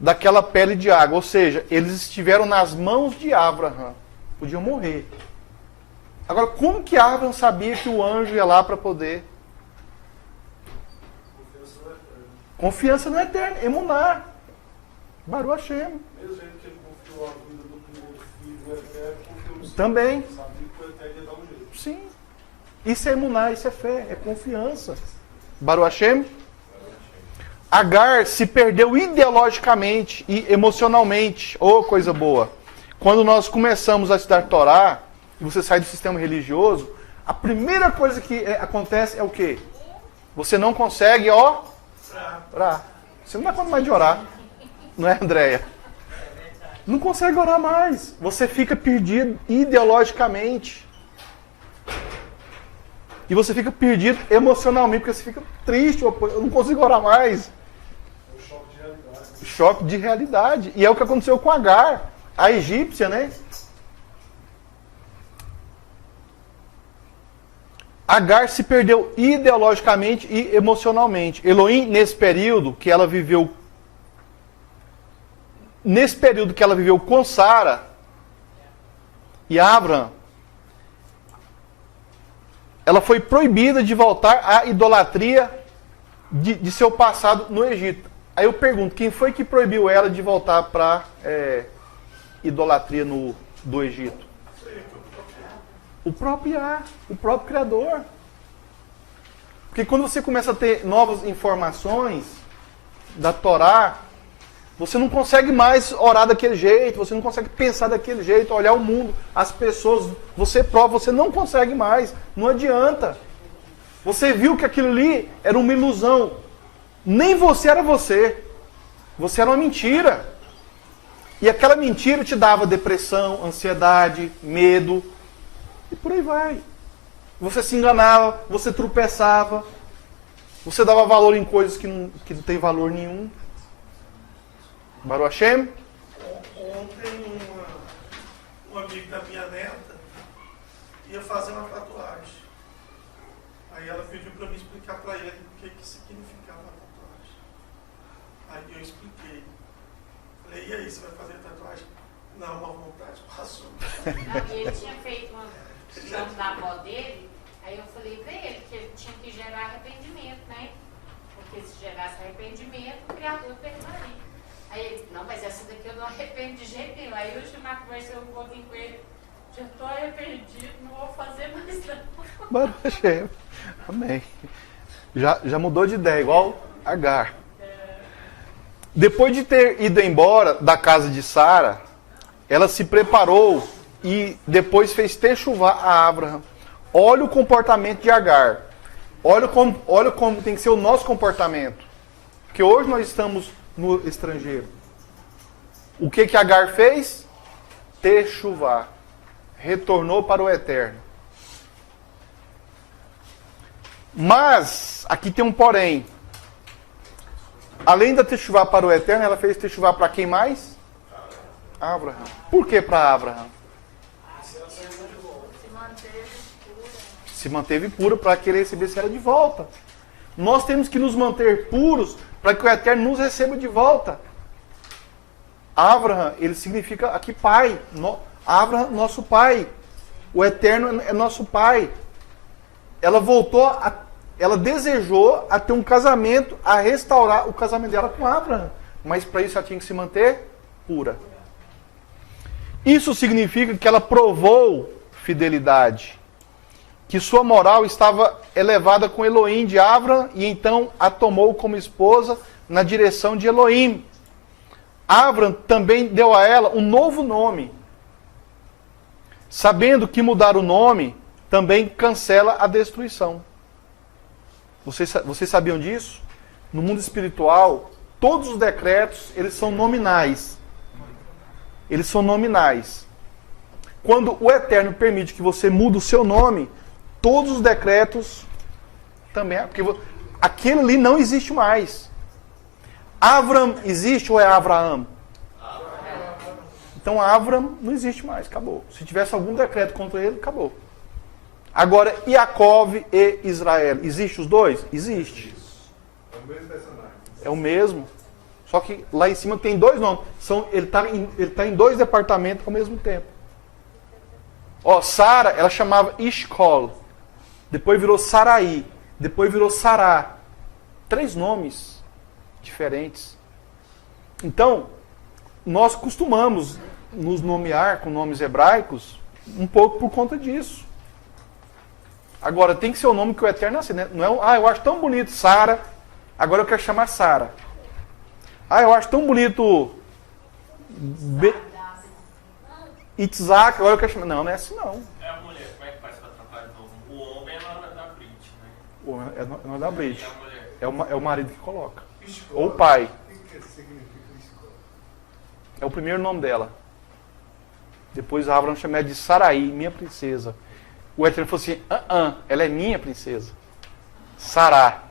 daquela pele de água. Ou seja, eles estiveram nas mãos de Abraão. Podiam morrer. Agora, como que Abraão sabia que o anjo ia lá para poder? Confiança no eterno. Emuná. Baruch Hashem. Mesmo jeito que ele confiou a vida do primeiro filho no eterno, confiou no Também. Sabia que o eterno ia dar um jeito. Sim. Isso é emuná, isso é fé, é confiança. Baruch Hashem. Agar se perdeu ideologicamente e emocionalmente. Oh, coisa boa. Quando nós começamos a estudar Torá, e você sai do sistema religioso, a primeira coisa que acontece é o quê? Você não consegue, orar. Você não dá conta mais de orar. Não é, Andréia? Não consegue orar mais. Você fica perdido ideologicamente. E você fica perdido emocionalmente, porque você fica triste. Eu não consigo orar mais. É um choque de realidade. Choque de realidade. E é o que aconteceu com Agar, a egípcia, né? Agar se perdeu ideologicamente e emocionalmente. Elohim, nesse período que ela viveu com Sara e Abraão, ela foi proibida de voltar à idolatria de seu passado no Egito. Aí eu pergunto, quem foi que proibiu ela de voltar para idolatria do Egito? O próprio Yah, o próprio Criador. Porque quando você começa a ter novas informações da Torá, você não consegue mais orar daquele jeito, você não consegue pensar daquele jeito, olhar o mundo, as pessoas, você próprio, você não consegue mais, não adianta. Você viu que aquilo ali era uma ilusão. Nem você era você. Você era uma mentira. E aquela mentira te dava depressão, ansiedade, medo, e por aí vai. Você se enganava, você tropeçava, você dava valor em coisas que não tem valor nenhum. Baruch Hashem. Ontem um amigo da minha neta ia fazer uma tatuagem. Aí ela pediu para mim explicar para ele o que significava a tatuagem. Aí eu expliquei. Falei, e aí, você vai fazer tatuagem? Não, uma vontade passou. Não, e ele tinha feito uma questão da avó dele, aí eu falei pra ele que ele tinha que gerar arrependimento, né? Porque se gerasse arrependimento, o Criador perdoaria. Aí ele, não, mas essa daqui eu não arrependo de jeito nenhum. Aí hoje na conversa eu pouquinho com ele, já estou arrependido, não vou fazer mais não. Baruch Hashem. Amém. Já mudou de ideia, igual Agar. Depois de ter ido embora da casa de Sara, ela se preparou e depois fez techuvá a Abraão. Olha o comportamento de Agar. Olha como tem que ser o nosso comportamento. Porque hoje nós estamos no estrangeiro. O que Agar fez? Techuvá. Retornou para o eterno. Mas, aqui tem um porém. Além da techuvá para o eterno, ela fez techuvá para quem mais? Abraão. Por que para Abraão? Se manteve pura para que ele recebesse ela de volta. Nós temos que nos manter puros para que o Eterno nos receba de volta. Abraão, ele significa aqui pai. Abraão, nosso pai. O Eterno é nosso pai. Ela ela desejou a ter um casamento, a restaurar o casamento dela com Abraão. Mas para isso ela tinha que se manter pura. Isso significa que ela provou fidelidade. Que sua moral estava elevada com Elohim de Abraão e então a tomou como esposa na direção de Elohim. Abraão também deu a ela um novo nome. Sabendo que mudar o nome também cancela a destruição. Vocês sabiam disso? No mundo espiritual, todos os decretos, eles são nominais. Eles são nominais. Quando o Eterno permite que você mude o seu nome, todos os decretos também, porque aquele ali não existe mais. Avram existe ou é Abraão? Então Avram não existe mais, acabou. Se tivesse algum decreto contra ele, acabou. Agora, Yaakov e Israel, existe os dois? Existe. É o mesmo personagem. É o mesmo. Só que lá em cima tem dois nomes. Ele está em dois departamentos ao mesmo tempo. Ó, Sara, ela chamava Ishkol. Depois virou Sarai. Depois virou Sará. 3 nomes diferentes. Então, nós costumamos nos nomear com nomes hebraicos um pouco por conta disso. Agora, tem que ser o nome que o Eterno assim, né? Não é, eu acho tão bonito Sara, agora eu quero chamar Sara. Eu acho tão bonito Itzhak, agora eu quero chamar... Não é assim não. É a mulher, como é que faz para tratar de novo? O homem é da Brit, né? O homem é não é da Brit. E a mulher? É o marido que coloca. Escola. Ou o pai. O que significa escola? É o primeiro nome dela. Depois Abraão chamou ela de Sarai, minha princesa. O Eterno falou assim, ela é minha princesa. Sará.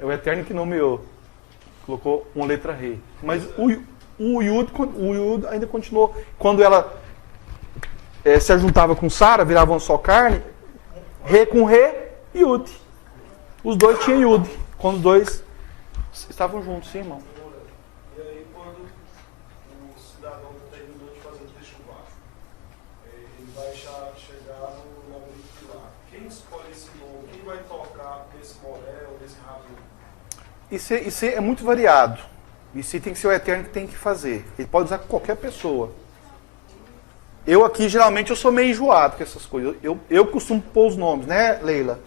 É o Eterno que nomeou. Colocou uma letra rei. Mas o Yud ainda continuou. Quando ela se ajuntava com Sara, viravam só carne, rei com rei, Yud. Os dois tinham Yud. Quando os dois estavam juntos, sim, irmão. E aí, quando o cidadão terminou de fazer o techuvá, ele vai chegar no labirinto lá. Quem escolhe esse nome? Quem vai tocar nesse moré ou nesse rabino? Isso é muito variado. Isso tem que ser o Eterno que tem que fazer. Ele pode usar qualquer pessoa. Eu aqui, geralmente, eu sou meio enjoado com essas coisas. Eu costumo pôr os nomes, né, Leila?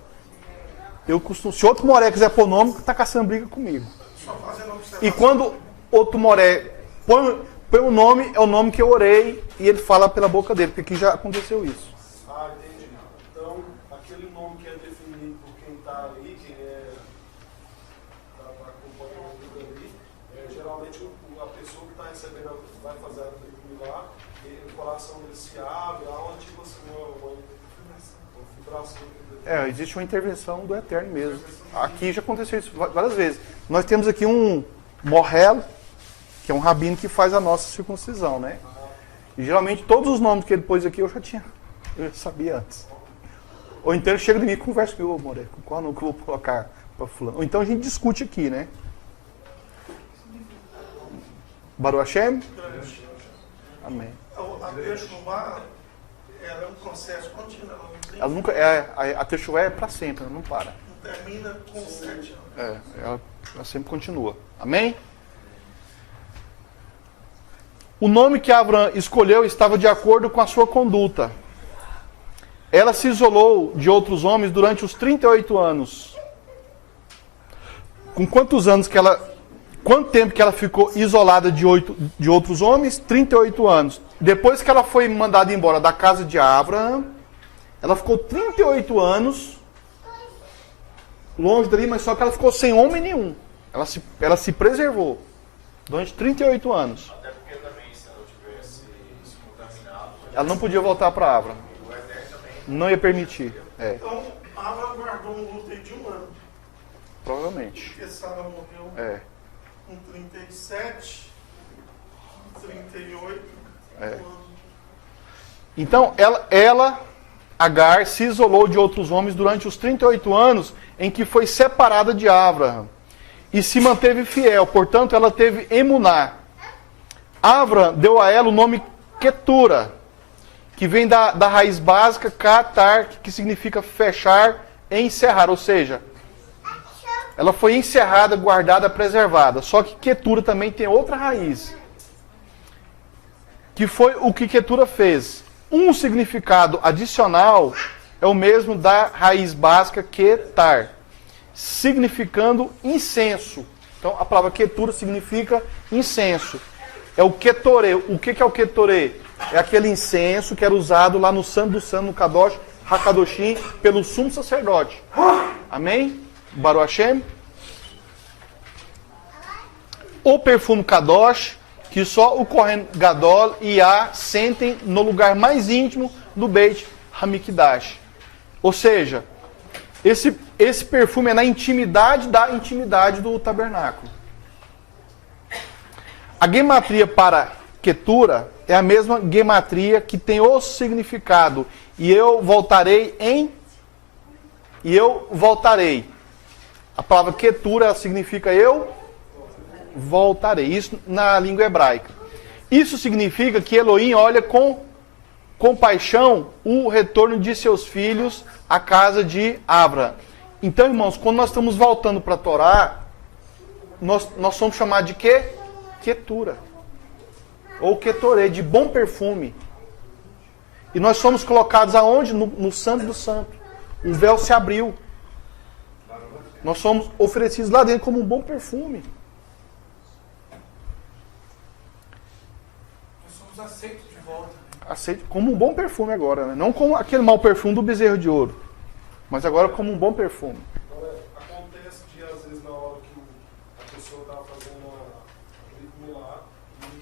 Se outro moré quiser pôr nome, tá caçando briga comigo. Só fazendo observação. E quando outro moré põe o nome, é o nome que eu orei, e ele fala pela boca dele, porque aqui já aconteceu isso. Entendi. Então, aquele nome que é definido por quem está ali, quem está acompanhando tudo ali, geralmente a pessoa que está recebendo, vai fazer a tribular, o coração dele se abre, há uma tipo assim, uma vibração. Existe uma intervenção do Eterno mesmo. Aqui já aconteceu isso várias vezes. Nós temos aqui um morrel, que é um rabino que faz a nossa circuncisão, né? E geralmente todos os nomes que ele pôs aqui eu já sabia antes. Ou então ele chega de mim e conversa comigo, Moré, qual nome que eu vou colocar para fulano? Ou então a gente discute aqui, né? Baruch Hashem? Amém. A techuvá, ela é um processo contínuo. Ela nunca, a Teshuvah é para sempre, ela não para. Termina com 7 anos. Ela sempre continua. Amém? O nome que Abraão escolheu estava de acordo com a sua conduta. Ela se isolou de outros homens durante os 38 anos. Com quantos anos que ela... Quanto tempo que ela ficou isolada de outros homens? 38 anos. Depois que ela foi mandada embora da casa de Abraão, ela ficou 38 anos longe dali, mas só que ela ficou sem homem nenhum. Ela se preservou durante 38 anos. Até porque também, se ela tivesse se contaminado, Ela não podia voltar para Abraão. o Eterno também Não ia permitir. Então, Abraão guardou um luto de 1 ano. Provavelmente. Porque Sara morreu com 37, 38 anos. Então, Agar, se isolou de outros homens durante os 38 anos em que foi separada de Abraão. E se manteve fiel. Portanto, ela teve emuná. Abraão deu a ela o nome Ketura, que vem da raiz básica Katar, que significa fechar e encerrar. Ou seja, ela foi encerrada, guardada, preservada. Só que Ketura também tem outra raiz. Que foi o que Ketura fez. Um significado adicional é o mesmo da raiz básica Ketar, significando incenso. Então, a palavra Ketura significa incenso. É o Ketorê. O que é o Ketorê? É aquele incenso que era usado lá no Santo do Santo, no Kadosh HaKadoshim, pelo sumo sacerdote. Amém? Baruch Hashem. O perfume Kadosh, que só o Kohen Gadol e A sentem no lugar mais íntimo do Beit Hamikdash. Ou seja, Esse perfume é na intimidade da intimidade do tabernáculo. A gematria para Ketura é a mesma gematria que tem o significado. E eu voltarei. A palavra Ketura significa eu voltarei. Isso na língua hebraica. Isso significa que Elohim olha com compaixão o retorno de seus filhos à casa de Abraão. Então, irmãos, quando nós estamos voltando para a Torá, nós somos chamados de quê? Ketura. Ou Ketorê, de bom perfume. E nós somos colocados aonde? No Santo do Santo. O véu se abriu. Nós somos oferecidos lá dentro como um bom perfume. Nós somos aceitos de volta. Aceito como um bom perfume agora, né? Não como aquele mau perfume do bezerro de ouro, mas agora como um bom perfume. Acontece de, às vezes, na hora que a pessoa está fazendo aquele lá e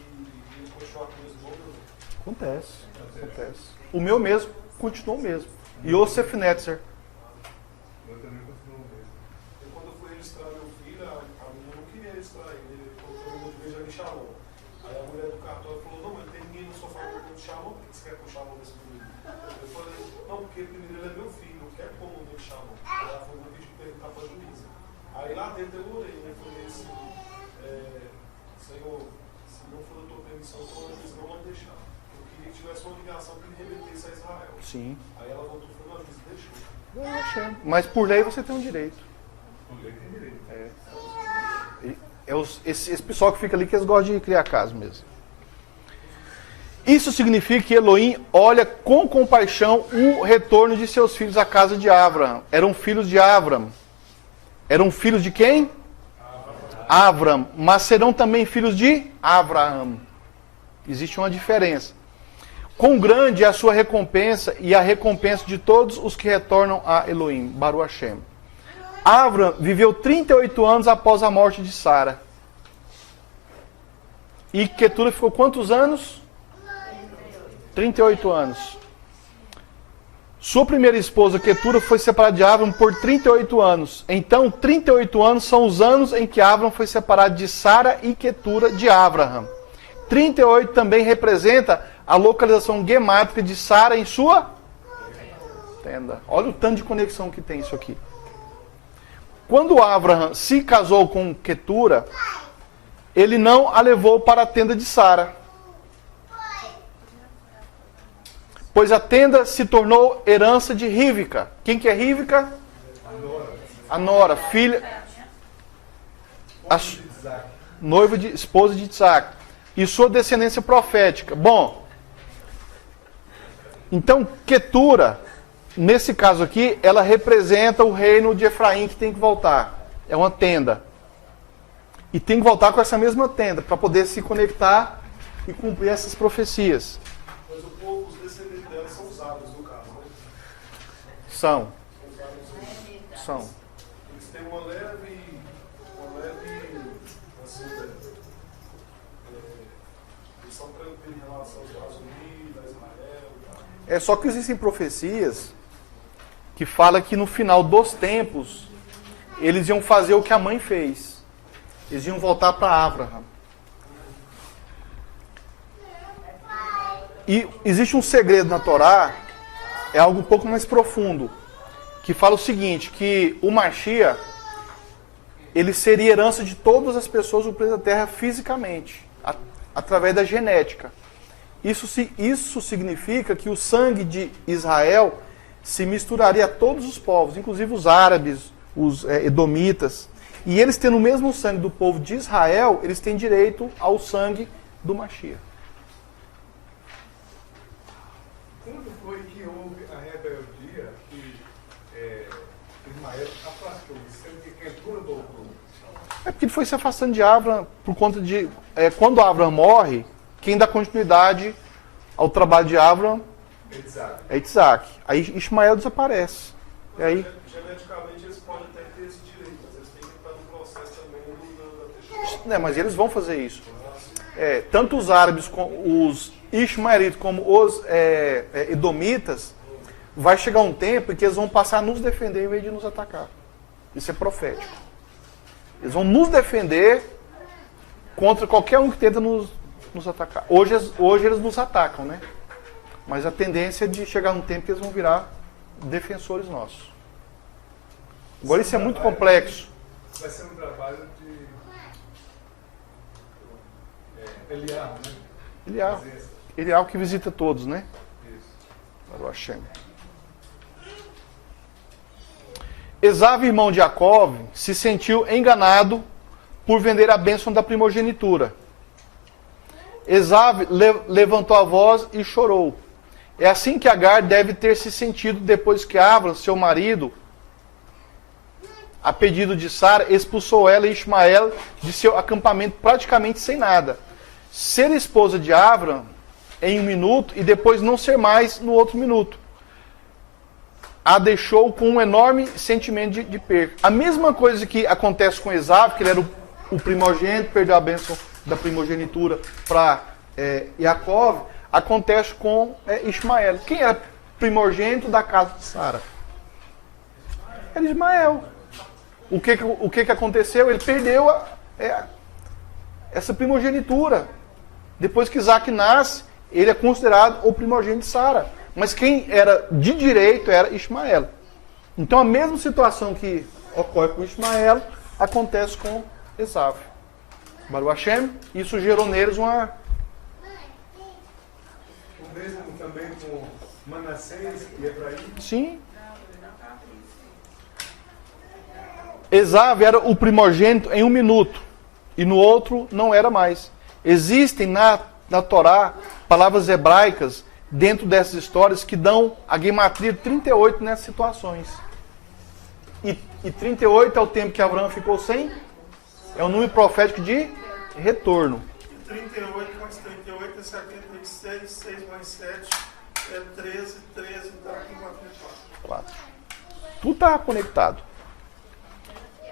ele continua com o mesmo nome. Acontece. O meu mesmo continuou o mesmo. Yosef Netzer. Eu também continuo o mesmo. Eu, quando fui registrar meu filho, a menina não queria registrar ele. Ele falou que já me chamou. Aí a mulher do cartório falou: não, mas não tem ninguém no sofá que te chamou, por que você quer que eu chame desse menino? Eu falei: não, porque primeiro ele é meu filho, não quer como ele chamou. Aí ela falou: vou pedir para perguntar para a juíza. Aí lá dentro eu orei, né? Falei assim: Senhor, se não for a tua permissão, eles não vão deixar. Eu queria que tivesse uma ligação que me remetesse a Israel. Sim. Aí ela voltou e falou: não, juiz, deixou. Mas por lei você tem um direito. Por lei tem direito. Esse pessoal que fica ali que eles gostam de criar caso mesmo. Isso significa que Elohim olha com compaixão o retorno de seus filhos à casa de Abraão. Eram filhos de Abraão. Eram filhos de quem? Abraão. Mas serão também filhos de Abraão. Existe uma diferença. Quão grande é a sua recompensa e a recompensa de todos os que retornam a Elohim. Baruch Hashem. Abraão viveu 38 anos após a morte de Sara. E Ketura ficou quantos anos? 38 anos. Sua primeira esposa, Ketura, foi separada de Abraão por 38 anos. Então, 38 anos são os anos em que Abraão foi separado de Sara e Ketura de Abraão. 38 também representa a localização gemátrica de Sara em sua tenda. Olha o tanto de conexão que tem isso aqui. Quando Abraão se casou com Ketura, ele não a levou para a tenda de Sara, pois a tenda se tornou herança de Rívca. Quem que é Rívca? A nora, filha, noiva de esposa de Isaac, e sua descendência profética. Bom, então Ketura, nesse caso aqui, ela representa o reino de Efraim que tem que voltar. É uma tenda. E tem que voltar com essa mesma tenda para poder se conectar e cumprir essas profecias. Mas os descendentes dela são os árabes, no caso, né? São. Eles têm uma leve assim, eles são tranquilos em relação aos Estados Unidos, a Israel. É só que existem profecias que falam que no final dos tempos eles iam fazer o que a mãe fez. Eles iam voltar para Abraão. E existe um segredo na Torá, é algo um pouco mais profundo, que fala o seguinte, que o Mashiach, ele seria herança de todas as pessoas do planeta Terra fisicamente, através da genética. Isso significa que o sangue de Israel se misturaria a todos os povos, inclusive os árabes, os edomitas. E eles tendo o mesmo sangue do povo de Israel, eles têm direito ao sangue do Mashiach. Quando foi que houve a rebeldia que Ismael afastou, sendo que Ketura voltou? É porque ele foi se afastando de Abraão por conta de... quando Abraão morre, quem dá continuidade ao trabalho de Abraão é Isaac. Aí Ismael desaparece. E aí... Geneticamente eles podem até ter esse direito, mas eles têm que estar no processo também da testemunha. Mas eles vão fazer isso. Tanto os árabes, os ismaelitas, como os edomitas, vai chegar um tempo em que eles vão passar a nos defender em vez de nos atacar. Isso é profético. Eles vão nos defender contra qualquer um que tenta nos atacar. Hoje eles nos atacam, né? Mas a tendência é de chegar um tempo que eles vão virar defensores nossos. Agora isso é muito complexo. Vai ser um trabalho de Eliahu, né? Ele é algo que visita todos, né? Isso. Baruch Hashem. Esaú, irmão de Jacó, se sentiu enganado por vender a bênção da primogenitura. Esaú levantou a voz e chorou. É assim que Agar deve ter se sentido depois que Avram, seu marido, a pedido de Sara, expulsou ela e Ismael de seu acampamento praticamente sem nada. Ser esposa de Avram em um minuto e depois não ser mais no outro minuto. A deixou com um enorme sentimento de perda. A mesma coisa que acontece com Esaú, que ele era o primogênito, perdeu a bênção da primogenitura para Jacó, acontece com Ismael. Quem era primogênito da casa de Sara? Era Ismael. O que aconteceu? Ele perdeu essa primogenitura. Depois que Isaac nasce, ele é considerado o primogênito de Sara. Mas quem era de direito era Ismael. Então a mesma situação que ocorre com Ismael acontece com Esaú. Baruch Hashem, isso gerou neles uma... O mesmo também com Manassés e Efraim? Sim. Esaú era o primogênito em um minuto, e no outro não era mais. Existem na Torá palavras hebraicas dentro dessas histórias que dão a gematria 38 nessas situações. E 38 é o tempo que Abraão ficou sem, é o número profético de retorno. 38 mais 38 é 76, 6 mais 7 é 13, 13 dá aqui 4. Tudo está conectado.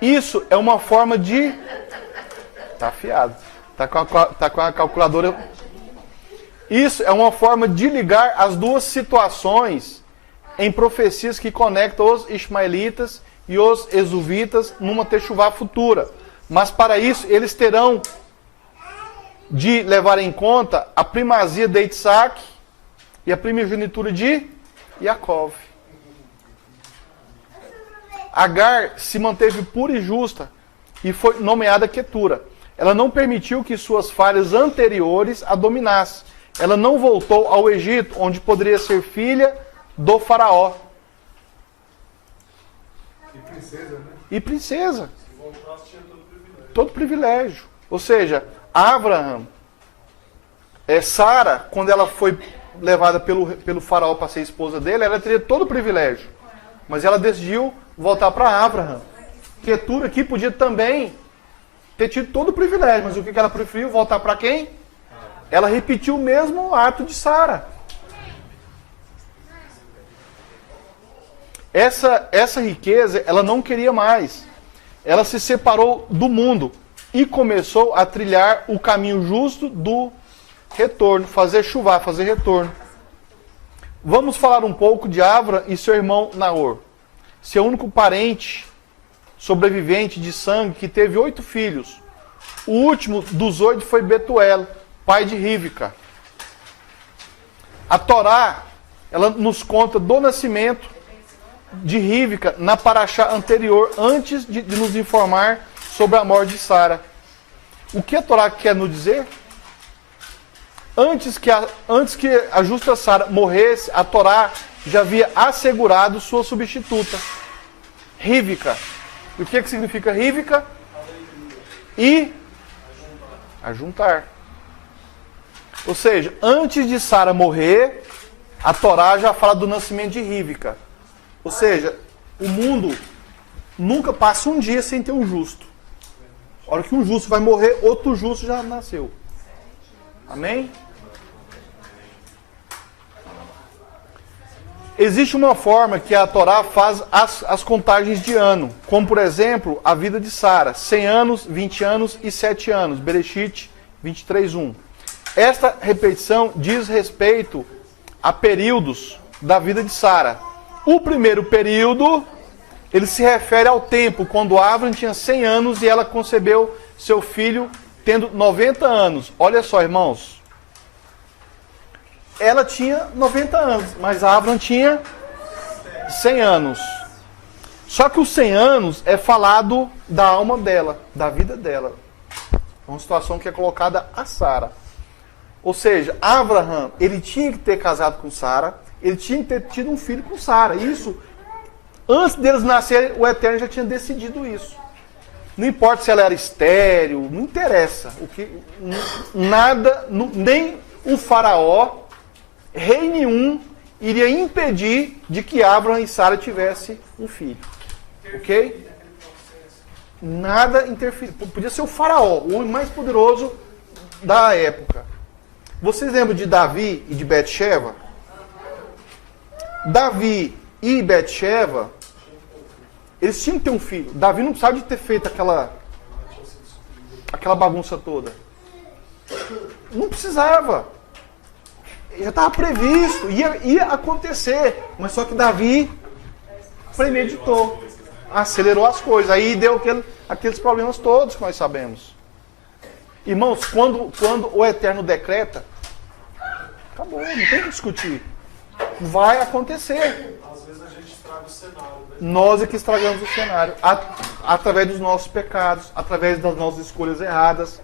Isso é uma forma de... Tá afiado. Tá com a calculadora... Isso é uma forma de ligar as duas situações em profecias que conectam os ismaelitas e os exuvitas numa techuvá futura. Mas para isso eles terão de levar em conta a primazia de Isaac e a primogenitura de Jacó. Agar se manteve pura e justa e foi nomeada Quetura. Ela não permitiu que suas falhas anteriores a dominassem. Ela não voltou ao Egito, onde poderia ser filha do faraó. E princesa, né? E princesa. Se voltasse, tinha todo privilégio. Todo privilégio. Ou seja, Abraham, Sara, quando ela foi levada pelo faraó para ser esposa dele, ela teria todo o privilégio. Mas ela decidiu voltar para Abraham. Quetura aqui podia também ter tido todo o privilégio, mas o que ela preferiu? Voltar para quem? Ela repetiu o mesmo ato de Sara. Essa riqueza, ela não queria mais. Ela se separou do mundo e começou a trilhar o caminho justo do retorno, fazer chuvá, fazer retorno. Vamos falar um pouco de Avram e seu irmão Naor. Seu único parente sobrevivente de sangue que teve 8 filhos. O último dos 8 foi Betuel, pai de Rivca. A Torá, ela nos conta do nascimento de Rivca na paraxá anterior, antes de nos informar sobre a morte de Sara. O que a Torá quer nos dizer? Antes que a justa Sara morresse, a Torá já havia assegurado sua substituta, Rivca. E o que significa Rivca? E ajuntar. Ou seja, antes de Sara morrer, a Torá já fala do nascimento de Rivca. Ou seja, o mundo nunca passa um dia sem ter um justo. A hora que um justo vai morrer, outro justo já nasceu. Amém? Existe uma forma que a Torá faz as contagens de ano, como por exemplo, a vida de Sara, 100 anos, 20 anos e 7 anos, Bereshit 23:1. Esta repetição diz respeito a períodos da vida de Sara. O primeiro período, ele se refere ao tempo quando Avram tinha 100 anos e ela concebeu seu filho tendo 90 anos. Olha só, irmãos. Ela tinha 90 anos, mas Avram tinha 100 anos. Só que os 100 anos é falado da alma dela, da vida dela. É uma situação que é colocada a Sara. Ou seja, Abraham, ele tinha que ter casado com Sara, ele tinha que ter tido um filho com Sara. Isso, antes deles nascerem, o Eterno já tinha decidido isso. Não importa se ela era estéril, não interessa. Nada, nem o faraó, rei nenhum, iria impedir de que Abraham e Sara tivessem um filho. Ok? Nada interferir. Podia ser o faraó, o homem mais poderoso da época. Vocês lembram de Davi e de Betseba? Davi e Betseba, eles tinham que ter um filho. Davi não precisava de ter feito aquela bagunça toda. Não precisava. Já estava previsto, ia acontecer. Mas só que Davi premeditou, acelerou as coisas. Aí deu aqueles problemas todos que nós sabemos. Irmãos, quando o Eterno decreta, acabou, não tem que discutir. Vai acontecer. Às vezes a gente estraga o cenário, né? Nós é que estragamos o cenário. Através dos nossos pecados, através das nossas escolhas erradas.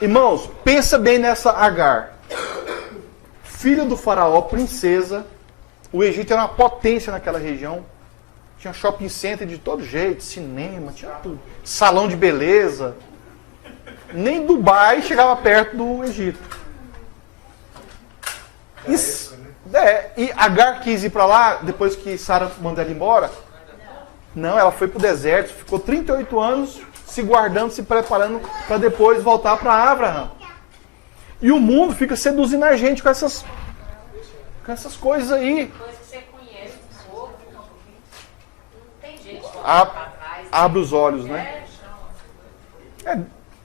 Irmãos, pensa bem nessa Agar. Filha do faraó, princesa. O Egito era uma potência naquela região. Tinha shopping center de todo jeito, cinema, tinha tudo. Salão de beleza. Nem Dubai chegava perto do Egito. E Agar quis ir para lá, depois que Sara mandou ela embora. Não, ela foi para o deserto, ficou 38 anos se guardando, se preparando para depois voltar para Abraham. E o mundo fica seduzindo a gente com essas coisas aí. Depois que você conhece um pouco, não tem jeito de voltar para trás. Abre os olhos, né?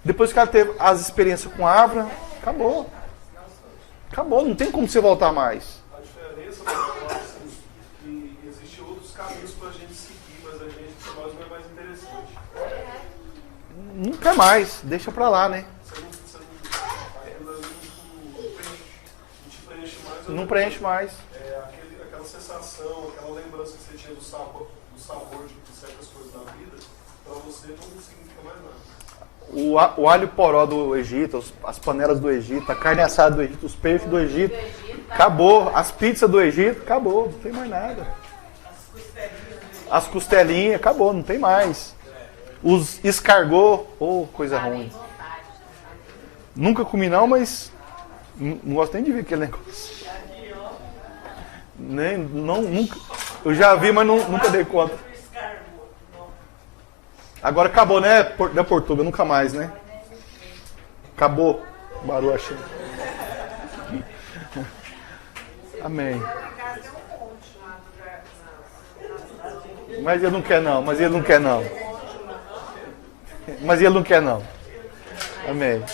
Depois que ela teve as experiências com Abraham, acabou. Acabou, não tem como você voltar mais. A diferença é que existem outros caminhos para a gente seguir, mas a gente, para nós, não é mais interessante. Não quer mais, deixa pra lá, né? Não preenche mais. Aquela sensação, aquela lembrança que você tinha do sabor de certas coisas da vida, para você não significa mais nada. O alho poró do Egito, as panelas do Egito, a carne assada do Egito, os peixes do Egito, acabou. As pizzas do Egito, acabou, não tem mais nada. As costelinhas, acabou, não tem mais. Os escargot, coisa ruim. Nunca comi não, mas não gosto nem de ver aquele negócio. Nunca. Eu já vi, mas nunca dei conta. Agora acabou, né, Portugal? Nunca mais, né? Acabou. Baru achei. Amém. Mas ele não quer não. Mas ele não quer não. Amém.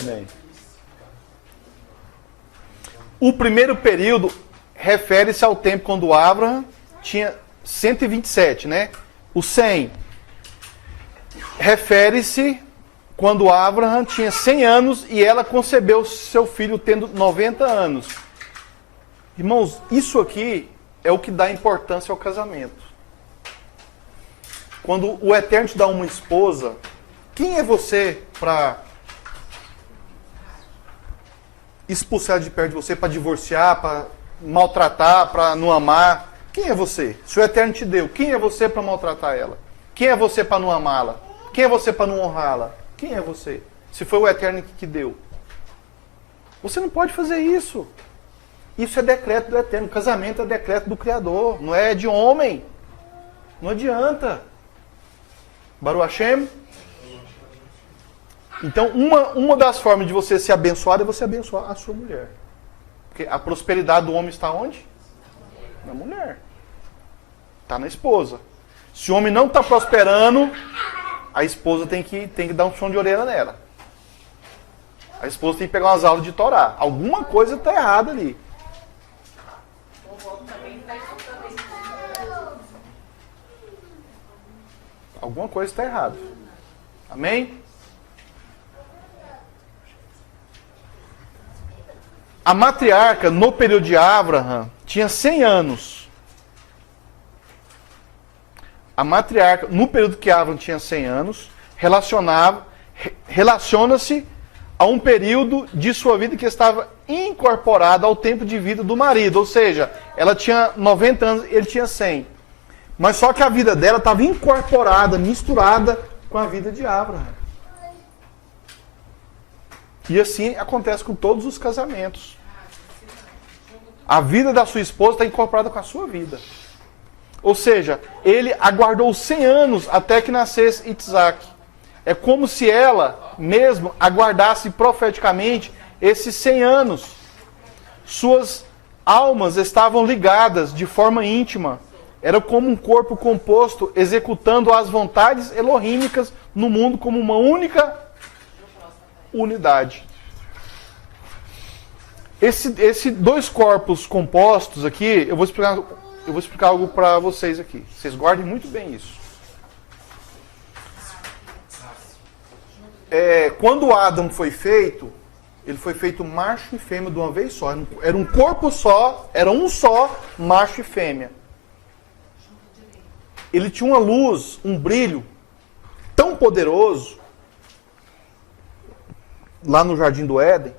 Amém. O primeiro período refere-se ao tempo quando Abraham tinha 127, né? O 100 refere-se quando Abraham tinha 100 anos e ela concebeu seu filho tendo 90 anos. Irmãos, isso aqui é o que dá importância ao casamento. Quando o Eterno te dá uma esposa, quem é você para expulsar de perto de você, para divorciar, para maltratar, para não amar? Quem é você? Se o Eterno te deu, quem é você para maltratar ela? Quem é você para não amá-la? Quem é você para não honrá-la? Quem é você? Se foi o Eterno que deu. Você não pode fazer isso. Isso é decreto do Eterno. O casamento é decreto do Criador. Não é de homem. Não adianta. Baru Hashem. Então, uma das formas de você ser abençoado é você abençoar a sua mulher. Porque a prosperidade do homem está onde? Na mulher. Está na esposa. Se o homem não está prosperando, a esposa tem que dar um som de orelha nela. A esposa tem que pegar umas aulas de Torá. Alguma coisa está errada ali. O homem também está escutando isso Alguma coisa está errada. Amém? A matriarca, no período de Abraham, tinha 100 anos. A matriarca, no período que Abraham tinha 100 anos, relaciona-se a um período de sua vida que estava incorporado ao tempo de vida do marido. Ou seja, ela tinha 90 anos, ele tinha 100. Mas só que a vida dela estava incorporada, misturada com a vida de Abraham. E assim acontece com todos os casamentos. A vida da sua esposa está incorporada com a sua vida. Ou seja, ele aguardou 100 anos até que nascesse Isaac. É como se ela mesmo aguardasse profeticamente esses 100 anos. Suas almas estavam ligadas de forma íntima. Era como um corpo composto, executando as vontades elohímicas no mundo como uma única unidade. Esses dois corpos compostos aqui, eu vou explicar algo para vocês aqui. Vocês guardem muito bem isso. Quando Adão foi feito, ele foi feito macho e fêmea de uma vez só. Era um corpo só, era um só macho e fêmea. Ele tinha uma luz, um brilho tão poderoso, lá no Jardim do Éden,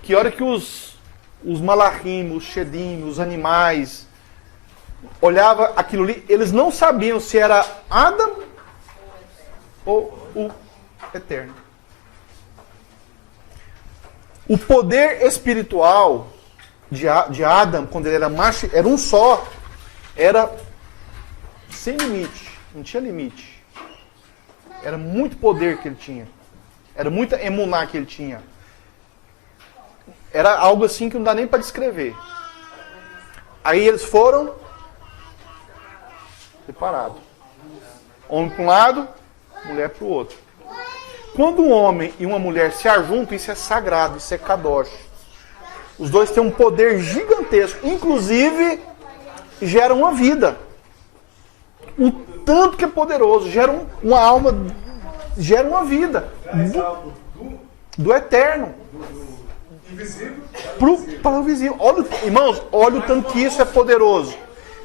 que a hora que os malachim, os shedim, os animais, olhavam aquilo ali, eles não sabiam se era Adão ou o Eterno. O poder espiritual de Adão, quando ele era macho, era um só, era sem limite, não tinha limite. Era muito poder que ele tinha. Era muita emuná que ele tinha. Era algo assim que não dá nem para descrever. Aí eles foram separados. Homem para um lado, mulher para o outro. Quando um homem e uma mulher se ajuntam, isso é sagrado, isso é kadosh. Os dois têm um poder gigantesco. Inclusive, geram uma vida. O tanto que é poderoso. Gera uma alma, gera uma vida. Do eterno. Para o visível. Irmãos, olha o tanto que isso é poderoso.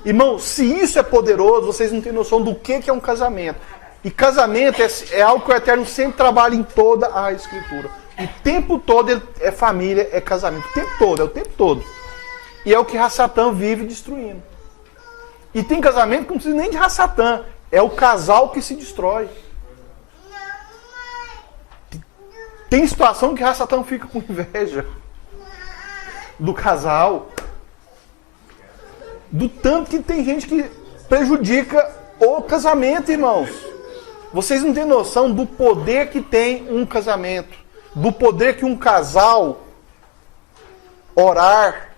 Irmãos, se isso é poderoso, vocês não têm noção do que é um casamento. E casamento é algo que o Eterno sempre trabalha em toda a Escritura. O tempo todo é família, é casamento. O tempo todo, é o tempo todo. E é o que Rassatã vive destruindo. E tem casamento que não precisa nem de Rassatã. É o casal que se destrói. Tem situação que Rassatã fica com inveja do casal. Do tanto que tem gente que prejudica o casamento, irmãos. Vocês não têm noção do poder que tem um casamento. Do poder que um casal orar.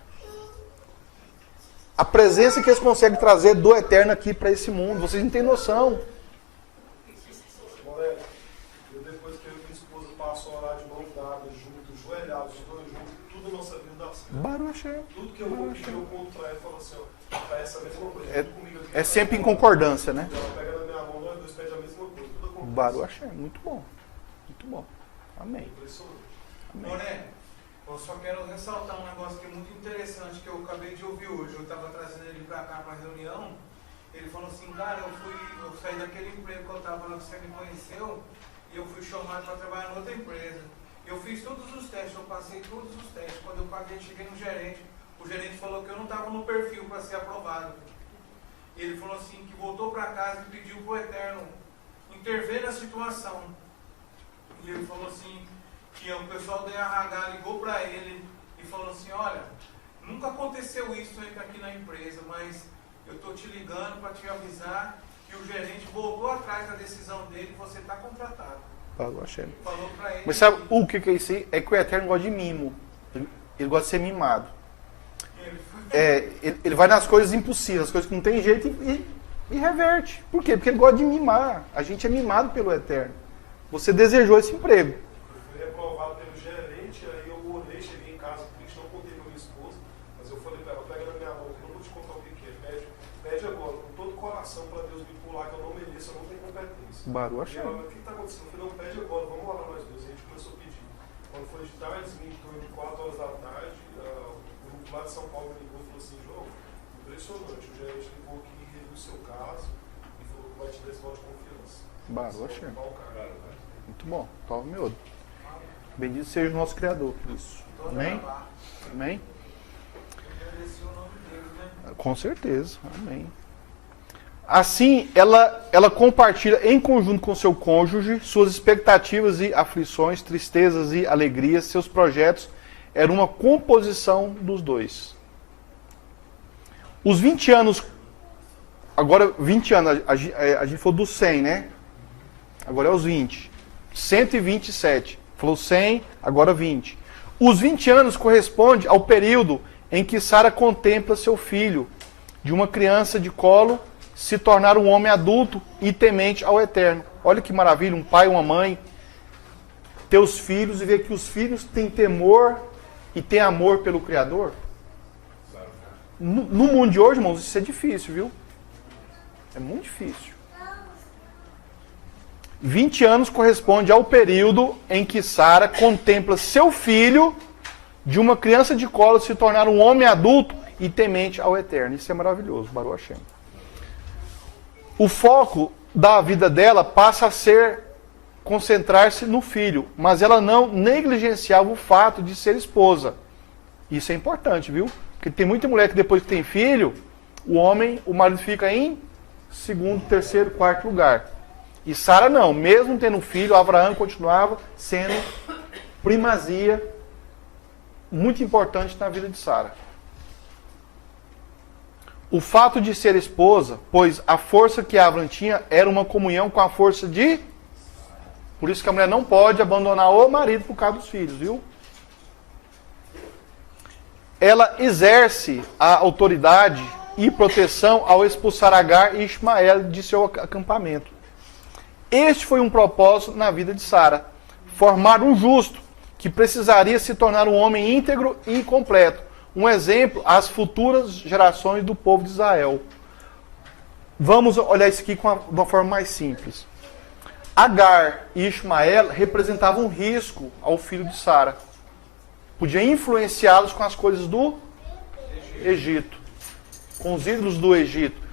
A presença que eles conseguem trazer do Eterno aqui para esse mundo. Vocês não têm noção. Depois que eu e minha esposa passam a orar de mão dada, juntos, joelhados, os dois juntos, tudo na nossa vida dá certo. Baruch Hashem. Tudo que eu vou pedir, eu conto pra ela e falo assim, ó, pra essa mesma coisa. Comigo aqui, É sempre em concordância, né? ela pega na minha mão, nós dois pedimos a mesma coisa. Tudo acontece. Baruch Hashem. Muito bom. Muito bom. Amém. Impressionante. Moré, eu só quero ressaltar um negócio que é muito interessante que eu acabei de ouvir hoje. Eu estava trazendo ele para cá para a reunião. Ele falou assim, cara, eu saí daquele emprego que eu estava lá que você me conheceu e eu fui chamado para trabalhar em outra empresa. Eu fiz todos os testes, eu passei todos os testes. Quando eu paguei, cheguei no gerente, o gerente falou que eu não estava no perfil para ser aprovado. E ele falou assim, que voltou para casa e pediu para o Eterno intervir na situação. E ele falou assim, que o pessoal da RH ligou para ele e falou assim, olha, nunca aconteceu isso aqui na empresa, mas eu estou te ligando para te avisar que o gerente voltou atrás da decisão dele e você está contratado. Falou para ele. Mas sabe o que é isso aí? É que o Eterno gosta de mimo. Ele gosta de ser mimado. Ele vai nas coisas impossíveis, as coisas que não tem jeito e reverte. Por quê? Porque ele gosta de mimar. A gente é mimado pelo Eterno. Você desejou esse emprego. Eu fui reprovado pelo gerente, aí eu orei, cheguei em casa, triste, não contei pra minha esposa, mas eu falei pra ela, pega na minha mão, que eu não vou te contar o que é. Pede agora, com todo o coração, pra Deus me pular, que eu não mereço, eu não tenho pertence. Baruch E Hashem. ela, o que está acontecendo? Eu falei, não, pede agora, vamos orar nós dois. E a gente começou a pedir. Quando foi de tarde, em torno de 4 horas da tarde, o grupo lá de São Paulo me ligou e falou assim, João, impressionante, o gerente ligou aqui e reviu o seu caso e falou que vai te dar esse voto de confiança. Baruch Hashem. Só o cara. Muito bom. Toma meu. Bendito seja o nosso Criador por isso. Amém? Amém? Agradecer o nome dele, né? Com certeza. Amém. Assim, ela compartilha em conjunto com seu cônjuge suas expectativas e aflições, tristezas e alegrias, seus projetos. Era uma composição dos dois. Os 20 anos... Agora, 20 anos, a gente falou dos 100, né? Agora é os 20. 127. Falou 100, agora 20. Os 20 anos corresponde ao período em que Sara contempla seu filho, de uma criança de colo, se tornar um homem adulto e temente ao Eterno. Olha que maravilha, um pai e uma mãe ter os filhos e ver que os filhos têm temor e têm amor pelo Criador. No mundo de hoje, irmãos, isso é difícil, viu? É muito difícil. 20 anos corresponde ao período em que Sara contempla seu filho, de uma criança de colo, se tornar um homem adulto e temente ao Eterno. Isso é maravilhoso, Baruch Hashem. O foco da vida dela passa a ser concentrar-se no filho, mas ela não negligenciava o fato de ser esposa. Isso é importante, viu? Porque tem muita mulher que depois que tem filho, o marido fica em segundo, terceiro, quarto lugar. E Sara não, mesmo tendo filho, Abraão continuava sendo primazia muito importante na vida de Sara. O fato de ser esposa, pois a força que Abraão tinha era uma comunhão com a força de... Por isso que a mulher não pode abandonar o marido por causa dos filhos, viu? Ela exerce a autoridade e proteção ao expulsar Agar e Ismael de seu acampamento. Este foi um propósito na vida de Sara, formar um justo, que precisaria se tornar um homem íntegro e completo, um exemplo às futuras gerações do povo de Israel. Vamos olhar isso aqui de uma forma mais simples. Agar e Ismael representavam um risco ao filho de Sara. Podia influenciá-los com as coisas do Egito, com os ídolos do Egito.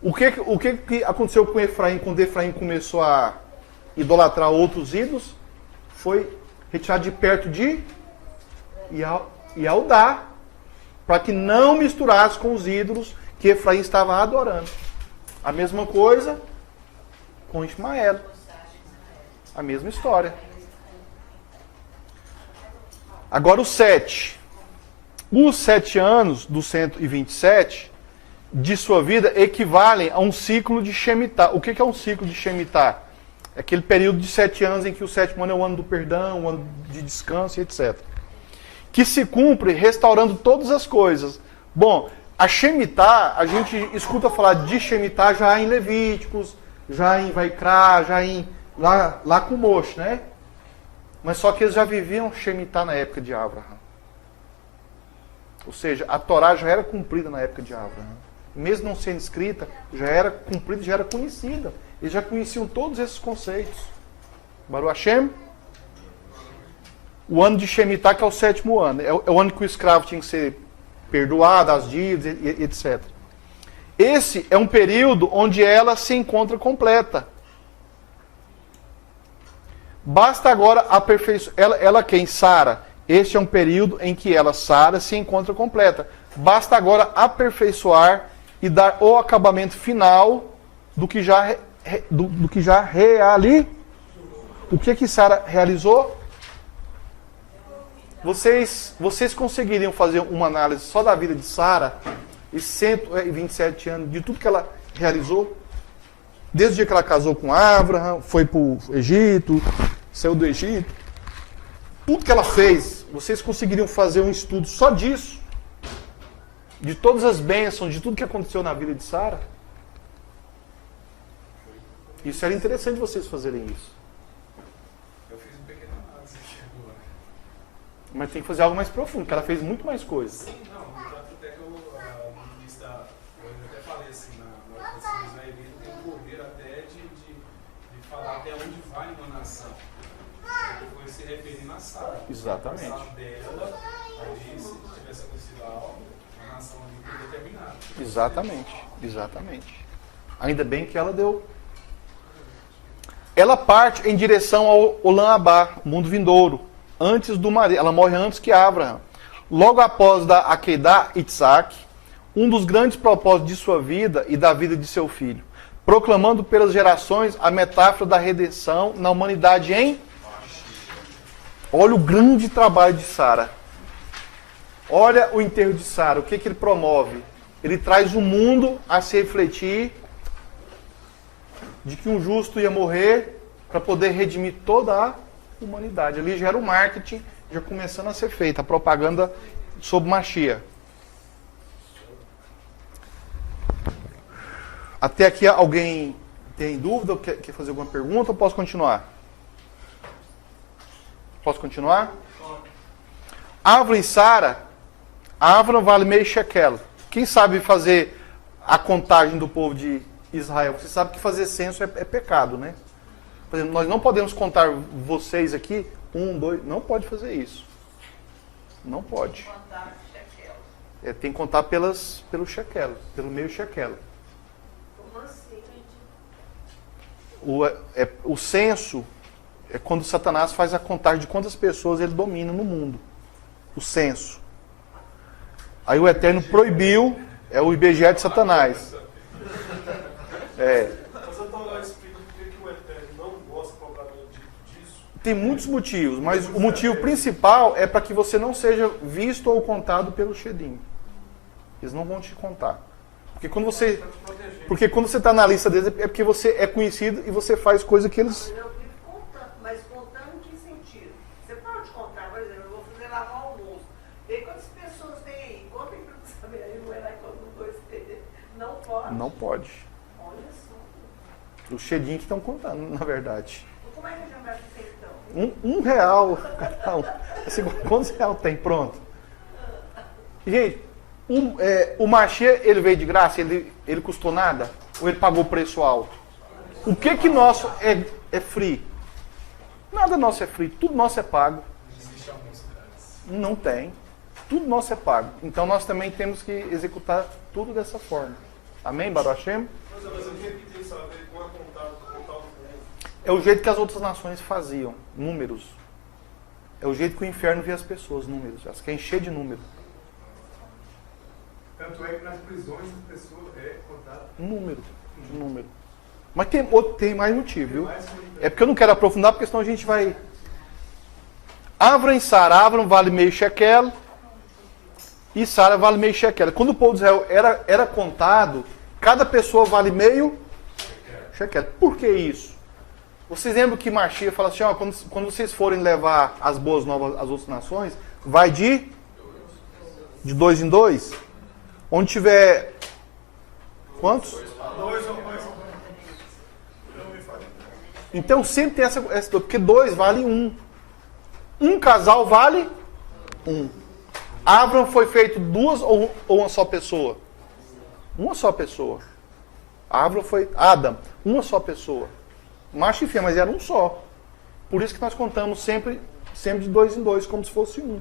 O que aconteceu com Efraim quando Efraim começou a idolatrar outros ídolos? Foi retirado de perto de Judá, para que não misturasse com os ídolos que Efraim estava adorando. A mesma coisa com Ismael. A mesma história. Agora o 7. Os 7 anos do 127 de sua vida equivalem a um ciclo de Shemitah. O que é um ciclo de Shemitah? É aquele período de 7 anos em que o 7º ano é o ano do perdão, o ano de descanso, etc. Que se cumpre restaurando todas as coisas. Bom, a Shemitah, a gente escuta falar de Shemitah já em Levíticos, já em Vaikra, já em lá com Moshe, né? Mas só que eles já viviam Shemitah na época de Abraão. Ou seja, a Torá já era cumprida na época de Abraão. Mesmo não sendo escrita, já era cumprida, já era conhecida. Eles já conheciam todos esses conceitos. Baruch Hashem. O ano de Shemitah, que é o 7º ano. É o ano que o escravo tinha que ser perdoado, as dívidas, etc. Esse é um período onde ela se encontra completa. Basta agora aperfeiçoar. Ela quem? Sara. Este é um período em que ela, Sara, se encontra completa. Basta agora aperfeiçoar e dar o acabamento final do que já realizou. O que Sara realizou? Vocês conseguiriam fazer uma análise só da vida de Sara, e 127 anos, de tudo que ela realizou? Desde o dia que ela casou com Abraão, foi para o Egito, saiu do Egito. Tudo que ela fez, vocês conseguiriam fazer um estudo só disso? De todas as bênçãos, de tudo que aconteceu na vida de Sara? Isso era interessante vocês fazerem isso. Eu fiz um pequeno análise aqui agora. Mas tem que fazer algo mais profundo, porque ela fez muito mais coisas. Sim, não, até que eu até falei assim, na hora que você israelita tem o poder até de Exatamente. A dela, ali, se tivesse acontecido algo, a nação ali poderia terminar. Exatamente. Ainda bem que ela deu. Ela parte em direção ao Olam-Abá, mundo vindouro, antes do marido. Ela morre antes que Abraham. Logo após da Akedah, Isaac, um dos grandes propósitos de sua vida e da vida de seu filho, proclamando pelas gerações a metáfora da redenção na humanidade em... Olha o grande trabalho de Sara. Olha o enterro de Sara. O que ele promove? Ele traz o mundo a se refletir de que um justo ia morrer para poder redimir toda a humanidade. Ali já era o marketing, já começando a ser feito, a propaganda sobre Mashiach. Até aqui alguém tem dúvida, quer fazer alguma pergunta ou posso continuar? Posso continuar? Avram e Sara, Avram vale meio shekel. Quem sabe fazer a contagem do povo de Israel? Você sabe que fazer censo é pecado, né? Por exemplo, nós não podemos contar vocês aqui, 1, 2, não pode fazer isso. Não pode. Contar shekel. Tem que contar pelo shekel, pelo meio shekel. Como assim? O censo é quando Satanás faz a contagem de quantas pessoas ele domina no mundo. O censo. Aí o Eterno proibiu, é o IBGE de Satanás. Mas a Torá explica por que o Eterno não gosta propriamente disso. Tem muitos motivos, mas o motivo principal é para que você não seja visto ou contado pelo Shedim. Eles não vão te contar. Porque quando você está na lista deles é porque você é conhecido e você faz coisa que eles... Eu vivo contando, mas contando em que sentido? Você pode contar, por exemplo, eu vou fazer lavar o almoço. Vê quantas pessoas tem aí. Conta aí para eu saber. Aí não é lá quando 1, 2, 3. Não pode. Não pode. Olha só. Os Shedim que estão contando, na verdade. Como é que a gente vai fazer então? R$1. Não. Quantos reais tem? Pronto. Gente, o Mashiach, ele veio de graça? Ele custou nada? Ou ele pagou preço alto? O que nosso é free? Nada nosso é free. Tudo nosso é pago. Não tem. Tudo nosso é pago. Então nós também temos que executar tudo dessa forma. Amém, Baruch Hashem? Mas o que tem que saber com a contar do povo? É o jeito que as outras nações faziam. Números. É o jeito que o inferno vê as pessoas. Números. Elas querem encher de número. Tanto é que nas prisões a pessoa é contada. Número. Mas tem mais motivo, viu? É porque eu não quero aprofundar, porque senão a gente vai... Avram e Sara. Avram vale meio shekel e Sara vale meio shekel. Quando o povo de Israel era contado, cada pessoa vale meio shekel. Por que isso? Vocês lembram que Mashiach fala assim, ó, quando vocês forem levar as boas novas às outras nações, vai de 2 em 2? Onde tiver... Quantos? 2 ou mais. Então sempre tem essa porque 2 vale 1. Um casal vale 1. Avram foi feito 2 ou uma só pessoa? Uma só pessoa. Avram foi... Adam, uma só pessoa. Macho e fêmea, mas era um só. Por isso que nós contamos sempre de 2 em 2, como se fosse 1.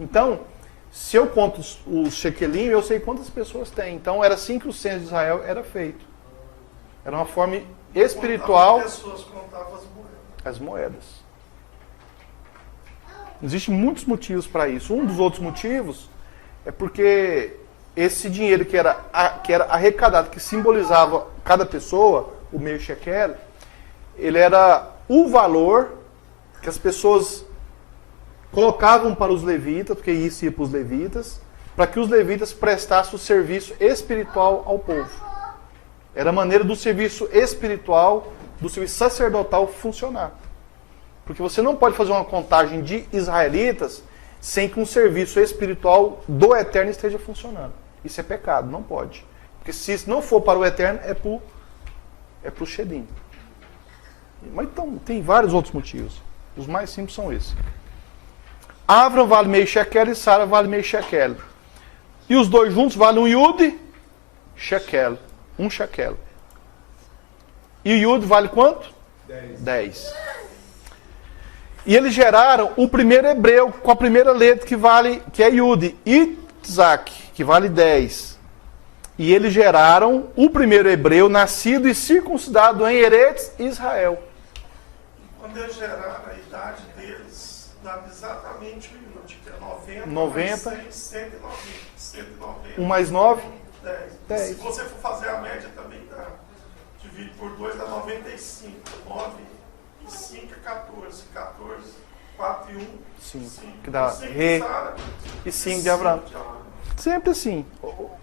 Então... Se eu conto os shekelim, eu sei quantas pessoas tem. Então, era assim que o censo de Israel era feito. Era uma forma espiritual... As pessoas contavam as moedas. Existem muitos motivos para isso. Um dos outros motivos é porque esse dinheiro que era arrecadado, que simbolizava cada pessoa, o meio shekel, ele era o valor que as pessoas... colocavam para os levitas, porque isso ia para os levitas, para que os levitas prestassem o serviço espiritual ao povo. Era a maneira do serviço espiritual, do serviço sacerdotal funcionar. Porque você não pode fazer uma contagem de israelitas sem que um serviço espiritual do Eterno esteja funcionando. Isso é pecado, não pode. Porque se isso não for para o Eterno, é para o Shedim. Mas então, tem vários outros motivos. Os mais simples são esses. Avram vale meio shekel e Sara vale meio shekel. E os dois juntos valem um yud shekel. 1 shekel. E o yud vale quanto? 10. E eles geraram o primeiro hebreu com a primeira letra que é Yud, Itzak, que vale 10. E eles geraram o primeiro hebreu nascido e circuncidado em Eretz Israel. Quando eles geraram a idade deles, dava exatamente o Yud, que é 90, 90. mais 190. 190. 1 mais 9? 10. 10. Se você for fazer a média também dá. Divide por 2 dá 95. 9 e 5 é 14. 14, 4 e 1. 5. Que dá Cinco Re Sara, e 5 de Abraão. de Abraão. Sempre assim.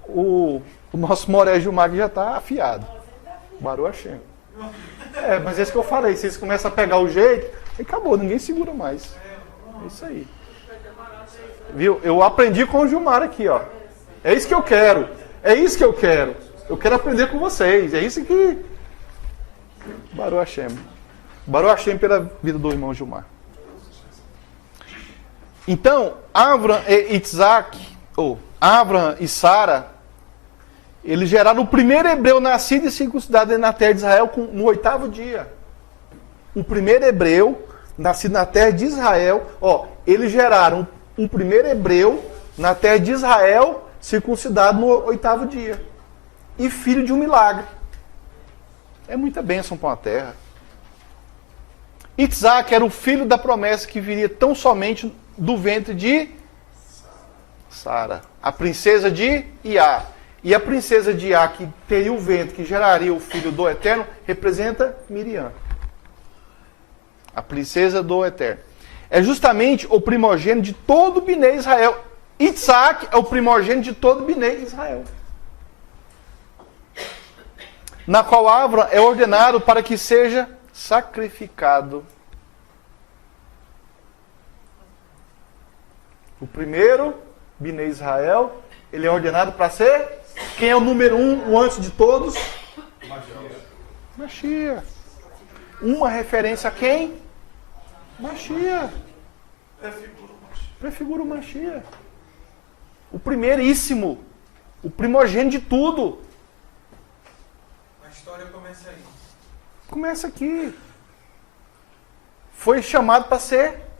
O nosso Moré Gilmar já está afiado. Baruch Hashem. Mas é isso que eu falei. Vocês começam a pegar o jeito, e acabou, ninguém segura mais. É isso aí. Viu? Eu aprendi com o Gilmar aqui, ó. É isso que eu quero. É isso que eu quero. Eu quero aprender com vocês. É isso que... Baruch Hashem. Baruch Hashem pela vida do irmão Gilmar. Então, Abraham e Isaac, Abraham e Sara, eles geraram o primeiro hebreu nascido e circuncidado na terra de Israel no 8º dia. O primeiro hebreu nascido na terra de Israel. Eles geraram um primeiro hebreu na terra de Israel, circuncidado no 8º dia. E filho de um milagre. É muita bênção para uma terra. Isaac era o filho da promessa que viria tão somente do ventre de Sara, a princesa de Iá. E a princesa de Iá, que teria o ventre, que geraria o filho do Eterno, representa Miriam. A princesa do Eterno. É justamente o primogênito de todo o Bnei Israel. Isaac é o primogênito de todo o Bnei Israel. Na qual Abraham é ordenado para que seja sacrificado. O primeiro, Bnei Israel, ele é ordenado para ser... Quem é o número 1, o antes de todos? Mashiach. Uma referência a quem? Mashiach. Prefigura o Mashiach. O primeiríssimo. O primogênito de tudo. A história começa aí. Começa aqui. Foi chamado para ser...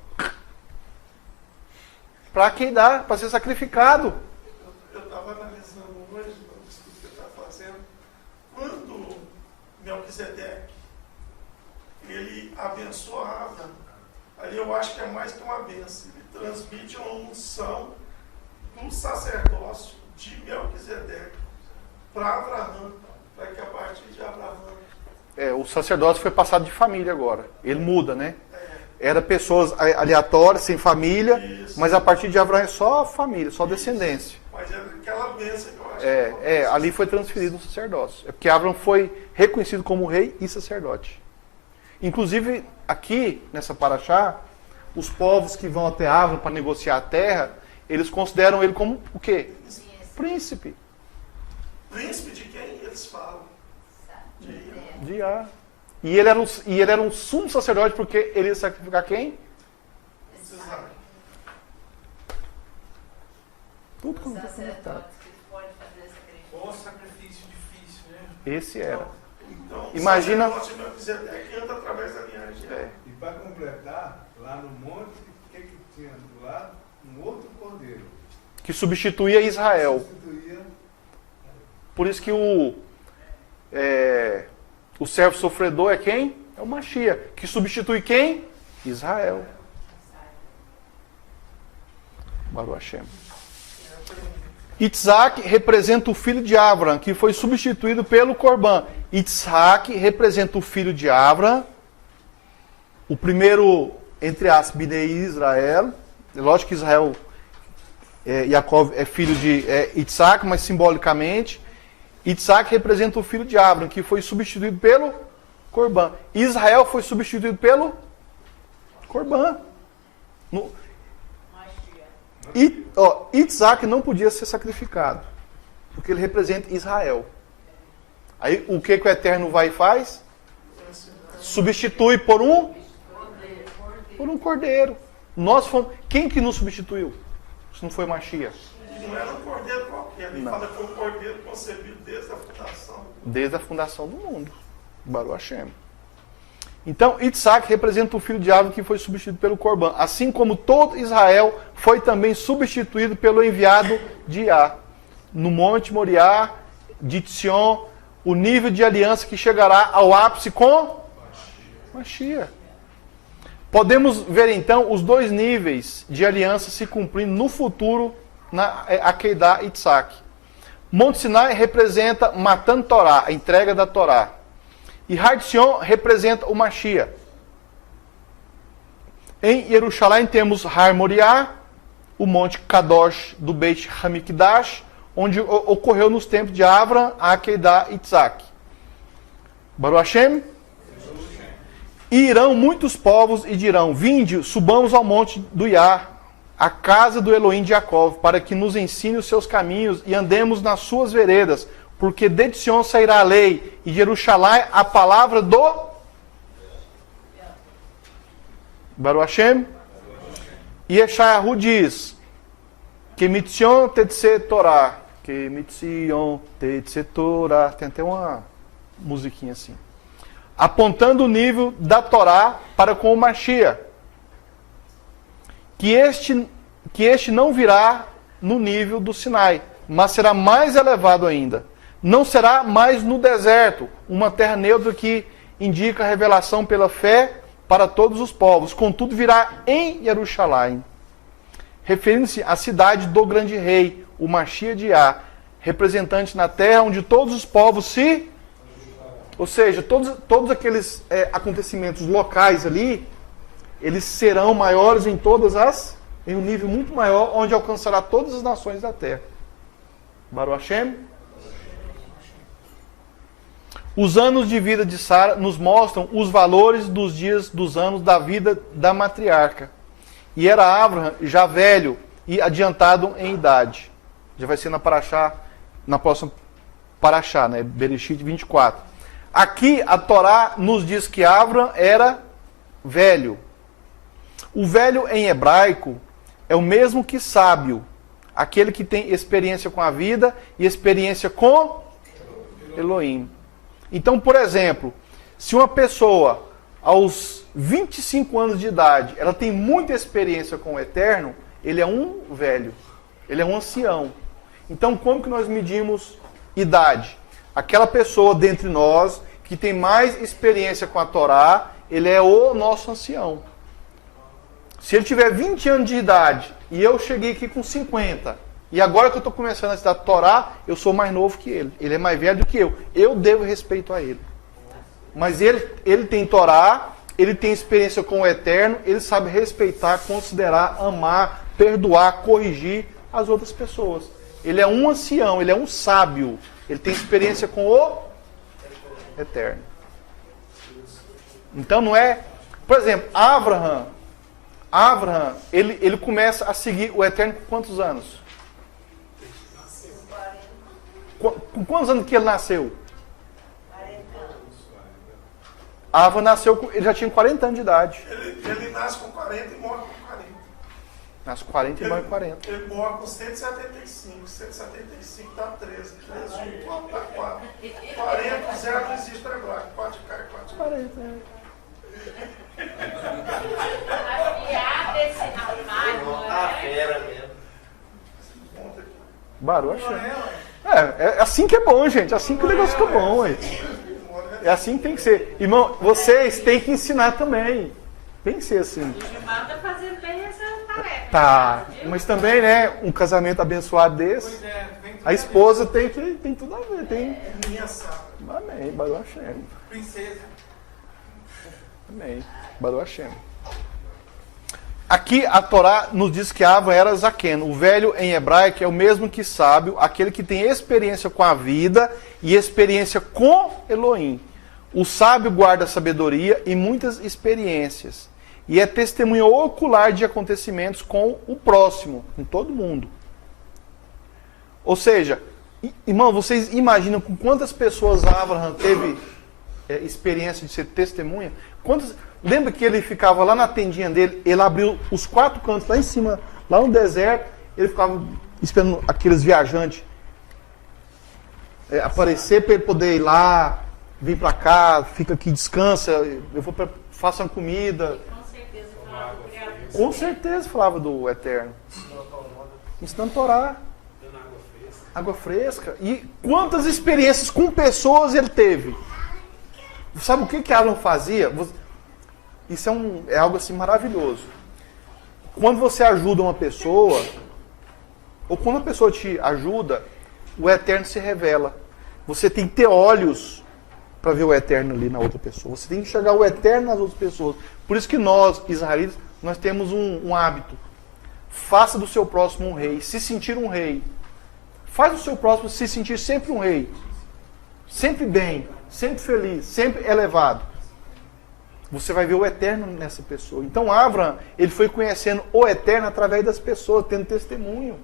Para queidar, para ser sacrificado. Eu estava analisando hoje, no estudo que eu estava fazendo, quando Melquisedeque, ele abençoava, ali eu acho que é mais que uma bênção, ele transmite uma unção do sacerdócio de Melquisedeque para Abraão, para que a partir de Abraão... O sacerdócio foi passado de família agora. Ele muda, né? Era pessoas aleatórias, sem família, isso. Mas a partir de Abraão é só família, só descendência. Mas é aquela bênção que eu acho ali foi transferido o sacerdócio. É porque Abraão foi reconhecido como rei e sacerdote. Inclusive, aqui, nessa paraxá, os povos que vão até Abraão para negociar a terra, eles consideram ele como o quê? Príncipe. Príncipe de quem eles falam? De Iá. E ele era um sumo sacerdote porque ele ia sacrificar quem? Tudo como está conectado. Qual sacrifício difícil, né? Esse era. Então, Imagina. O sacerdócio de Melquisedeque anda através da linhagem. E para completar, lá no monte, o que tinha do lado? Um outro cordeiro. Que substituía Israel. Substituía. Por isso que o servo sofredor é quem? É o Mashiach. Que substitui quem? Israel. Baruch Hashem. Isaac representa o filho de Abraham, que foi substituído pelo Corban. Isaac representa o filho de Abraham, o primeiro, entre aspas, Bnei Israel. Lógico que Israel, Jacob é filho de Isaac, mas simbolicamente. Isaac representa o filho de Abraham, que foi substituído pelo Corban. Israel foi substituído pelo Corban. Isaac não podia ser sacrificado, porque ele representa Israel. Aí o que o Eterno vai e faz? Substitui por um cordeiro. Quem que nos substituiu? Se não foi Mashiach. E não era um cordeiro qualquer, ele fala que foi um cordeiro concebido desde a fundação. Desde a fundação do mundo. Baruch Hashem. Então, Isaac representa o filho de Abraão que foi substituído pelo Corban. Assim como todo Israel foi também substituído pelo enviado de Iá. No Monte Moriá, de Sion, o nível de aliança que chegará ao ápice com Mashiach. Podemos ver então os dois níveis de aliança se cumprindo no futuro na Akedah e Isaac. Monte Sinai representa Matan Torá, a entrega da Torá. E Har Sion representa o Mashiach. Em Jerusalém temos Har Moriá, o Monte Kadosh do Beit Hamikdash, onde ocorreu nos tempos de Avraham, Akedah e Isaac. Baruch Hashem. E irão muitos povos e dirão, vinde, subamos ao monte do Iá, a casa do Elohim de Jacó, para que nos ensine os seus caminhos e andemos nas suas veredas, porque de Sion sairá a lei, e de Jerusalém a palavra do Baruch Hashem. E Yeshayahu diz, que mitzion tetze Torah, que mitzion tetze Torah, tem até uma musiquinha assim, apontando o nível da Torá para com o Mashiach, que este não virá no nível do Sinai, mas será mais elevado ainda. Não será mais no deserto, uma terra neutra que indica a revelação pela fé para todos os povos. Contudo, virá em Jerusalém, referindo-se à cidade do grande rei, o Mashiach de Iá, representante na terra onde todos os povos se... Ou seja, todos aqueles acontecimentos locais ali, eles serão maiores em em um nível muito maior, onde alcançará todas as nações da terra. Baruch Hashem. Os anos de vida de Sara nos mostram os valores dos dias dos anos da vida da matriarca. E era Abraham já velho e adiantado em idade. Já vai ser na próxima Parashá, né? Bereshit 24. Aqui a Torá nos diz que Abraham era velho. O velho em hebraico é o mesmo que sábio, aquele que tem experiência com a vida e experiência com Elohim. Então, por exemplo, se uma pessoa aos 25 anos de idade, ela tem muita experiência com o Eterno, ele é um velho, ele é um ancião. Então, como que nós medimos idade? Aquela pessoa dentre nós que tem mais experiência com a Torá, ele é o nosso ancião. Se ele tiver 20 anos de idade e eu cheguei aqui com 50, e agora que eu estou começando a estudar a Torá, eu sou mais novo que ele. Ele é mais velho do que eu. Eu devo respeito a ele. Mas ele tem Torá, ele tem experiência com o Eterno, ele sabe respeitar, considerar, amar, perdoar, corrigir as outras pessoas. Ele é um ancião, ele é um sábio. Ele tem experiência com o Eterno. Então não é... Por exemplo, Abraham, ele começa a seguir o Eterno com quantos anos? Com quantos anos que ele nasceu? 40 anos. Abraham nasceu, ele já tinha 40 anos de idade. Ele nasce com 40 e morre com 40. Nasce com 40 e morre com 40. Ele morre com 175. 175 dá 13. 13 junto dá 4. 40, 0 não existe agora. 4 cai, 4 cai. 40, A piada esse rapaz, não é? fera mesmo. Baruch Hashem. É assim que é bom, gente. É assim que o negócio fica bom, ué. É assim que tem que ser. Irmão, vocês têm que ensinar também. Tem que ser assim. O Gilmar tá fazendo bem essa tarefa. Tá. Mas também, né, um casamento abençoado desse, Pois é, vem tudo a esposa tem tudo a ver. Tem... Minha safra. Amém. Baruch Hashem. princesa. Amém. Baruch Hashem. Aqui a Torá nos diz que Abraham era Zaken. O velho em hebraico é o mesmo que sábio, aquele que tem experiência com a vida e experiência com Elohim. O sábio guarda sabedoria e muitas experiências. E é testemunha ocular de acontecimentos com o próximo, com todo mundo. Ou seja, irmão, vocês imaginam com quantas pessoas Abraham teve experiência de ser testemunha? Lembra que ele ficava lá na tendinha dele, ele abriu os 4 cantos lá em cima, lá no deserto, ele ficava esperando aqueles viajantes aparecer para ele poder ir lá, vem para cá, fica aqui, descansa, eu vou faço uma comida. Com certeza falava do Criador. Com certeza falava do Eterno. Ensinando a orar. Água fresca. E quantas experiências com pessoas ele teve? Sabe o que Alan fazia? Isso é algo assim maravilhoso. Quando você ajuda uma pessoa, ou quando a pessoa te ajuda, o Eterno se revela. Você tem que ter olhos para ver o Eterno ali na outra pessoa. Você tem que enxergar o Eterno nas outras pessoas. Por isso que nós, israelitas, nós temos um hábito. Faça do seu próximo um rei. Se sentir um rei. Faz do seu próximo se sentir sempre um rei. Sempre bem, sempre feliz, sempre elevado. Você vai ver o Eterno nessa pessoa. Então Abraham, ele foi conhecendo o Eterno através das pessoas, tendo testemunho.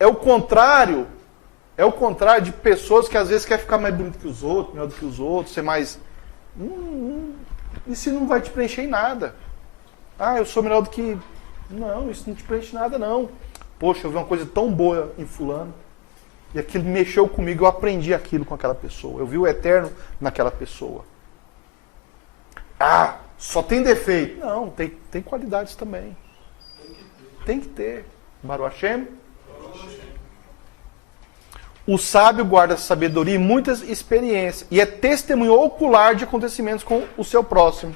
É o contrário de pessoas que às vezes querem ficar mais bonito que os outros, melhor do que os outros, ser mais... Isso não vai te preencher em nada. Ah, eu sou melhor do que... Não, isso não te preenche nada, não. Poxa, eu vi uma coisa tão boa em fulano. E aquilo mexeu comigo, eu aprendi aquilo com aquela pessoa. Eu vi o Eterno naquela pessoa. Ah, só tem defeito. Não, tem qualidades também. Tem que ter. Baruch Hashem. O sábio guarda sabedoria e muitas experiências. E é testemunho ocular de acontecimentos com o seu próximo.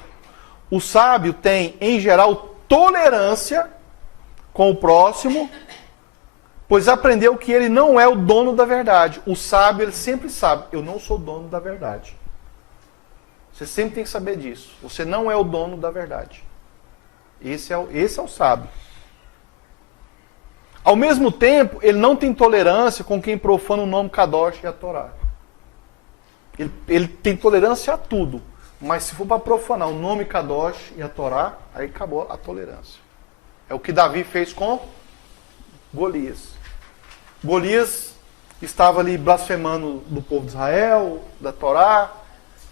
O sábio tem, em geral, tolerância com o próximo, pois aprendeu que ele não é o dono da verdade. O sábio, ele sempre sabe, eu não sou dono da verdade. Você sempre tem que saber disso. Você não é o dono da verdade. Esse é o sábio. Ao mesmo tempo, ele não tem tolerância com quem profana o nome Kadosh e a Torá. Ele tem tolerância a tudo. Mas se for para profanar o nome Kadosh e a Torá, aí acabou a tolerância. É o que Davi fez com Golias. Golias estava ali blasfemando do povo de Israel, da Torá,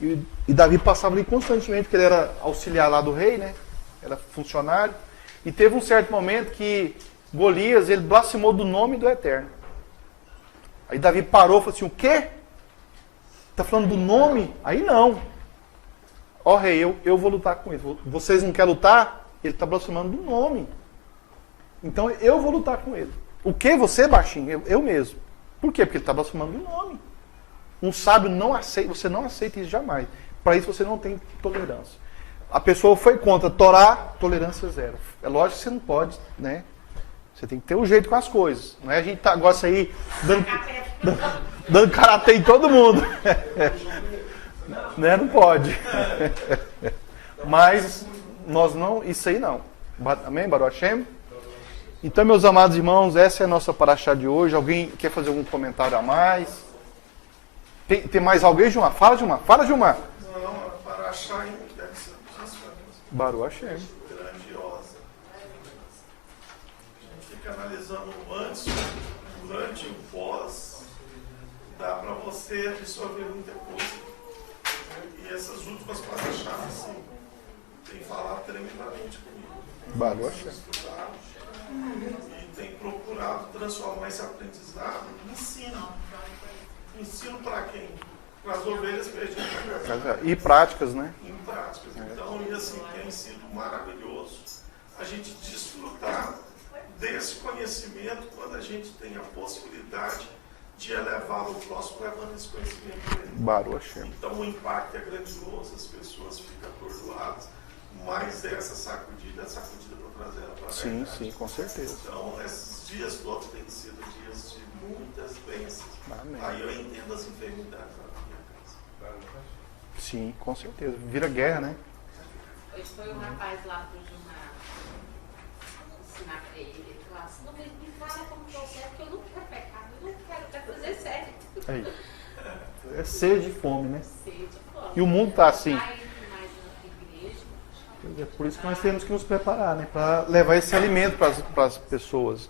e Davi passava ali constantemente, porque ele era auxiliar lá do rei, né? Era funcionário. E teve um certo momento que Golias, ele blasfemou do nome do Eterno. Aí Davi parou e falou assim, o quê? Está falando do nome? Aí não. Ó rei, eu vou lutar com ele. Vocês não querem lutar? Ele está blasfemando do nome. Então eu vou lutar com ele. O que? Você, baixinho? Eu mesmo. Por quê? Porque ele está blasfemando do nome. Um sábio não aceita, você não aceita isso jamais. Para isso você não tem tolerância. A pessoa foi contra Torá, tolerância zero. É lógico que você não pode, né? Você tem que ter um jeito com as coisas. Não é a gente gosta aí dando karatê em todo mundo. Né? Não pode. Mas nós não, isso aí não. Amém, Baruch Hashem? Então, meus amados irmãos, essa é a nossa paraxá de hoje. Alguém quer fazer algum comentário a mais? Tem mais alguém, Gilmar? Fala, Gilmar. Não, a paraxá deve ser Baruch Hashem. grandiosa. A gente fica analisando o antes, o durante e o pós. Dá para você absorver muita coisa. E essas últimas paraxás, assim, tem falado tremendamente comigo. Baruch Hashem. E tem procurado transformar esse aprendizado em ensino. Ensino para quem? Para as ovelhas perdidas. E práticas, né? Em práticas. Então, e assim, tem sido maravilhoso a gente desfrutar desse conhecimento quando a gente tem a possibilidade de elevá-lo ao próximo, levando esse conhecimento para ele. Baruch Hashem. Então, o impacto é grandioso, as pessoas ficam atordoadas, mas essa sacudida para trazer ela para a Sim, verdade. sim, com certeza. Então, esses dias todos têm sido dias de muitas bênçãos. Amém. Aí eu entendo as enfermidades na minha casa. Sim, com certeza. Vira guerra, né? Hoje foi um rapaz lá pro Gilmar ensinar pra ele. Ele falou assim, não me fala como que eu sei, porque eu não quero pecar, eu não quero fazer certo. Aí. É sede e fome, né? Sede, fome. E o mundo tá assim. Mais na igreja. É por isso que nós temos que nos preparar, né? Para levar esse alimento para as pessoas.